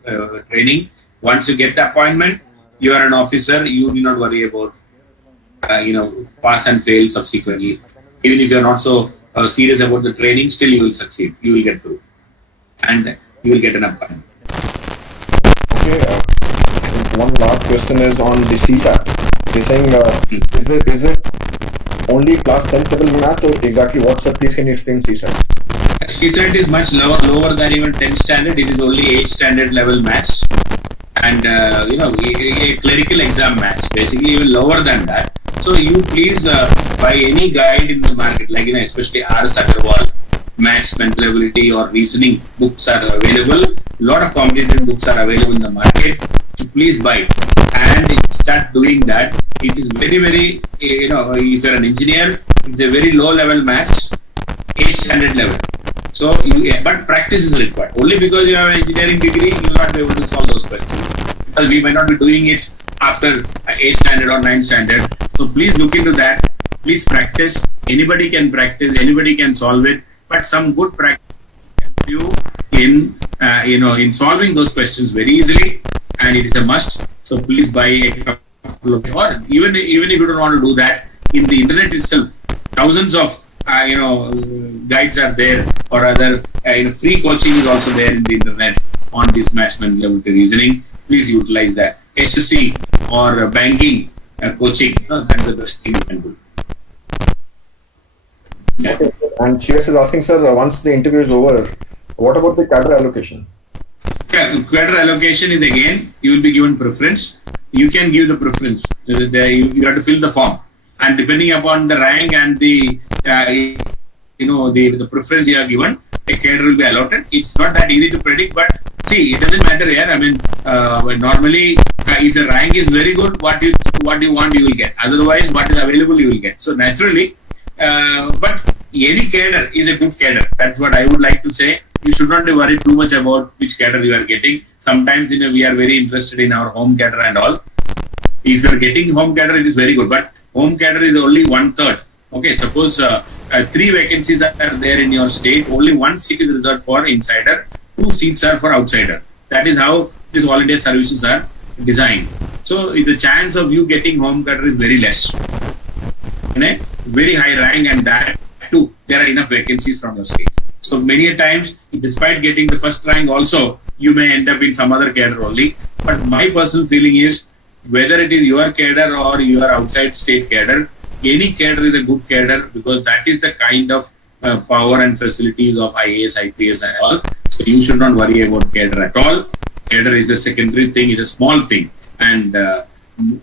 training. Once you get the appointment, you are an officer. You do not worry about pass and fail subsequently. Even if you are not so serious about the training, still you will succeed. You will get through, and you will get an appointment. Okay. One last question is on the CSAT. They're saying, is it only class 10th level maths, or exactly what, sir? Please can you explain CSAT? CSAT is much lower than even 10th standard. It is only 8th standard level maths, and a clerical exam maths, basically even lower than that. So you please buy any guide in the market, like especially R.S. Agarwal, maths, mental ability, or reasoning books are available. A lot of competitive books are available in the market. So please buy and start doing that. It is very, very, if you're an engineer, it's a very low level maths, 8th standard level. So, but practice is required. Only because you have an engineering degree, you will not be able to solve those questions. Because we might not be doing it after 8th standard or 9th standard. So please look into that. Please practice. Anybody can practice. Anybody can solve it. But some good practice can help you in solving those questions very easily. And it is a must. So So please buy a couple of, or even if you don't want to do that, in the internet itself, thousands of guides are there, or other free coaching is also there in the internet on this match management reasoning. Please utilize that. SSC or banking coaching, that's the best thing you can do. Yeah. Okay. And CS is asking, sir, once the interview is over, what about the cadre allocation? Yeah, cadre allocation is again, you will be given preference. You can give the preference. You have to fill the form, and depending upon the rank and the the preference you are given, a cadre will be allotted. It's not that easy to predict, but see, it doesn't matter here. I mean, normally, if your rank is very good, what you want, you will get. Otherwise, what is available, you will get. So naturally, but any cadre is a good cadre. That's what I would like to say. You should not worry too much about which cadre you are getting. Sometimes, we are very interested in our home cadre and all. If you are getting home cadre, it is very good. But home cadre is only 1/3. Okay, suppose 3 vacancies are there in your state. Only 1 seat is reserved for insider. 2 seats are for outsider. That is how these all India services are designed. So the chance of you getting home cadre is very less. In a very high rank, and that too, there are enough vacancies from your state. So many a times, despite getting the first rank also, you may end up in some other cadre only. But my personal feeling is, whether it is your cadre or your outside state cadre, any cadre is a good cadre, because that is the kind of power and facilities of IAS, IPS and all. So you should not worry about cadre at all. Cadre is a secondary thing, it's a small thing. And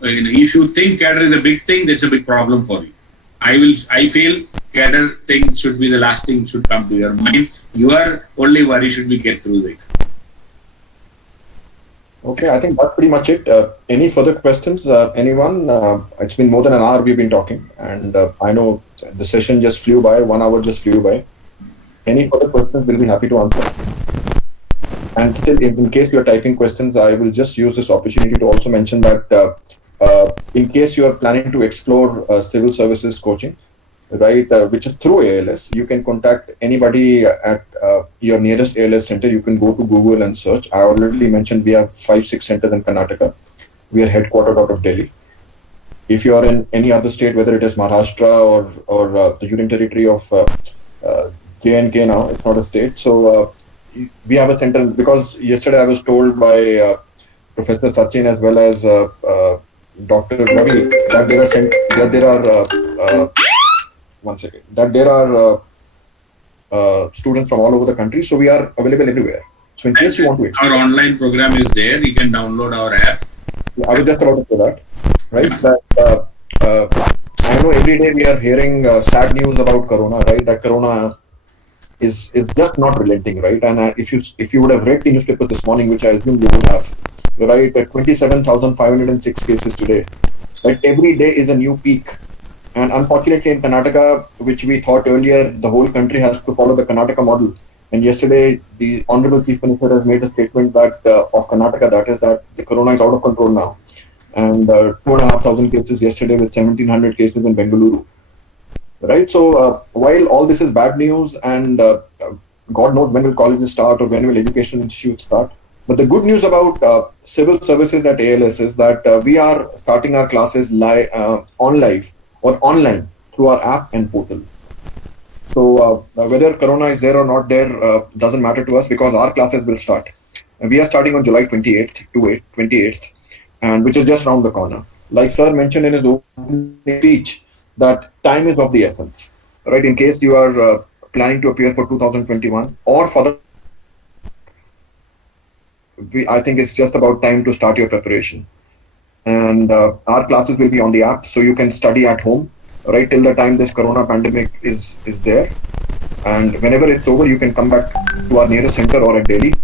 if you think cadre is a big thing, that's a big problem for you. I feel cadre thing should be the last thing should come to your mind. Your only worry should be get through it. Okay, I think that's pretty much it. Any further questions? Anyone? It's been more than an hour we've been talking, and I know the session just flew by. 1 hour just flew by. Any further questions, we'll be happy to answer. And still, in case you're typing questions, I will just use this opportunity to also mention that in case you are planning to explore civil services coaching, right, which is through ALS, you can contact anybody at your nearest ALS center. You can go to Google and search. I already mentioned we have 5-6 centers in Karnataka. We are headquartered out of Delhi. If you are in any other state, whether it is Maharashtra or the Union Territory of J&K now, it's not a state. So we have a center, because yesterday I was told by Professor Sachin as well as Dr. Ravi that there are students from all over the country, so we are available everywhere. So in case you want to explore, our online program is there. You can download our app. I was just about to say that, right? That I know every day we are hearing sad news about Corona, right? That Corona is just not relenting, right? And if you would have read the newspaper this morning, which I assume you would have, right? 27,506 cases today. Right? Every day is a new peak. And unfortunately, in Karnataka, which we thought earlier, the whole country has to follow the Karnataka model. And yesterday, the Honorable Chief Minister has made a statement that of Karnataka, that is that the Corona is out of control now. And 2,500 cases yesterday, with 1,700 cases in Bengaluru. Right? So while all this is bad news, and God knows when will colleges start or when will education institutes start. But the good news about civil services at ALS is that we are starting our classes online through our app and portal. So whether Corona is there or not there doesn't matter to us, because our classes will start. And we are starting on July 28th, and which is just around the corner. Like Sir mentioned in his opening speech, that time is of the essence, right? In case you are planning to appear for 2021 or for the, I think it's just about time to start your preparation. And our classes will be on the app, so you can study at home, right, till the time this Corona pandemic is there. And whenever it's over, you can come back to our nearest center or at Delhi,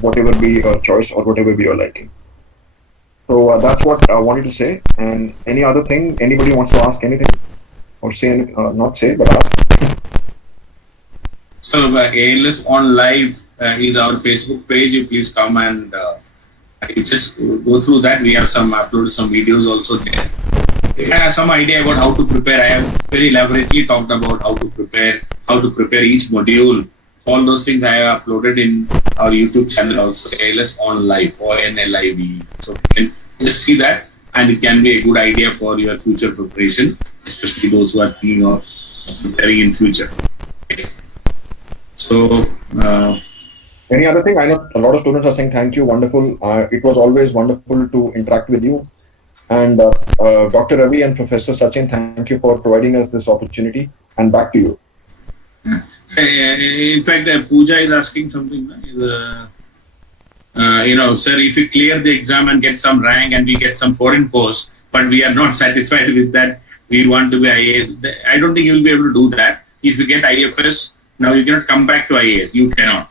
whatever be your choice or whatever be your liking. So that's what I wanted to say. And any other thing, anybody wants to ask anything or say, not say, but ask. So ALS on Live is our Facebook page. You please come and you just go through that. We have uploaded some videos also there. I have some idea about how to prepare. I have very elaborately talked about how to prepare each module All those things I have uploaded in our YouTube channel also, ALS on live or NLIV. So you can just see that, and it can be a good idea for your future preparation, especially those who are thinking of preparing in future. Okay. So, Any other thing? I know a lot of students are saying thank you, wonderful. It was always wonderful to interact with you. And Dr. Ravi and Professor Sachin, thank you for providing us this opportunity. And back to you. in fact, Pooja is asking something. Sir, if we clear the exam and get some rank and we get some foreign post, but we are not satisfied with that, we want to be IAS. I don't think you'll be able to do that. If you get IFS, now you cannot come back to IAS. You cannot.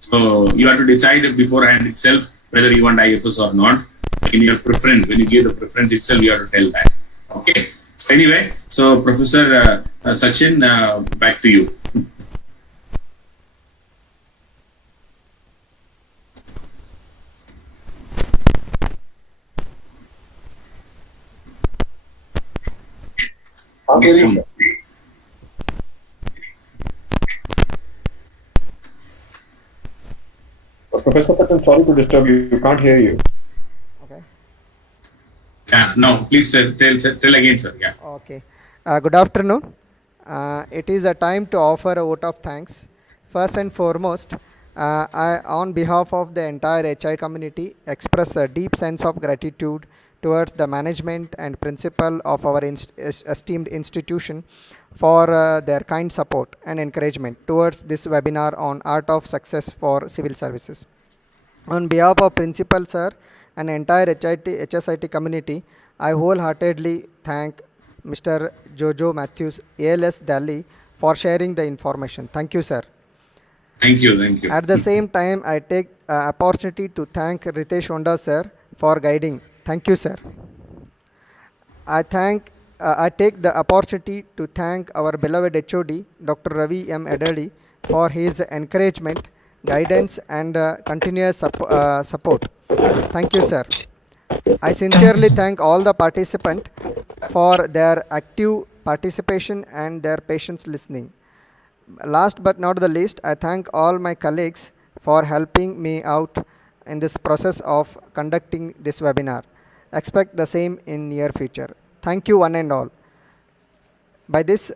So you have to decide beforehand itself whether you want IFS or not. In your preference, when you give the preference itself, you have to tell that. Okay. So anyway, so Professor Sachin, back to you. Yes, sir. Professor Sachin, sorry to disturb you. You can't hear you. Okay. No, please tell again, sir. Yeah. Okay. Good afternoon. It is a time to offer a vote of thanks. First and foremost, I, on behalf of the entire HI community, express a deep sense of gratitude towards the management and principal of our esteemed institution for their kind support and encouragement towards this webinar on Art of Success for Civil Services. On behalf of Principal Sir and entire HSIT community, I wholeheartedly thank Mr. Jojo Matthews, ALS Delhi, for sharing the information. Thank you, sir. Thank you. Thank you. At the same time, I take opportunity to thank Ritesh Honda, sir, for guiding. Thank you, sir. I take the opportunity to thank our beloved HOD, Dr. Ravi M. Edali, for his encouragement, guidance, and continuous support. Thank you, sir. I sincerely thank all the participants for their active participation and their patience listening. Last but not the least, I thank all my colleagues for helping me out in this process of conducting this webinar. Expect the same in near future. Thank you one and all. By this,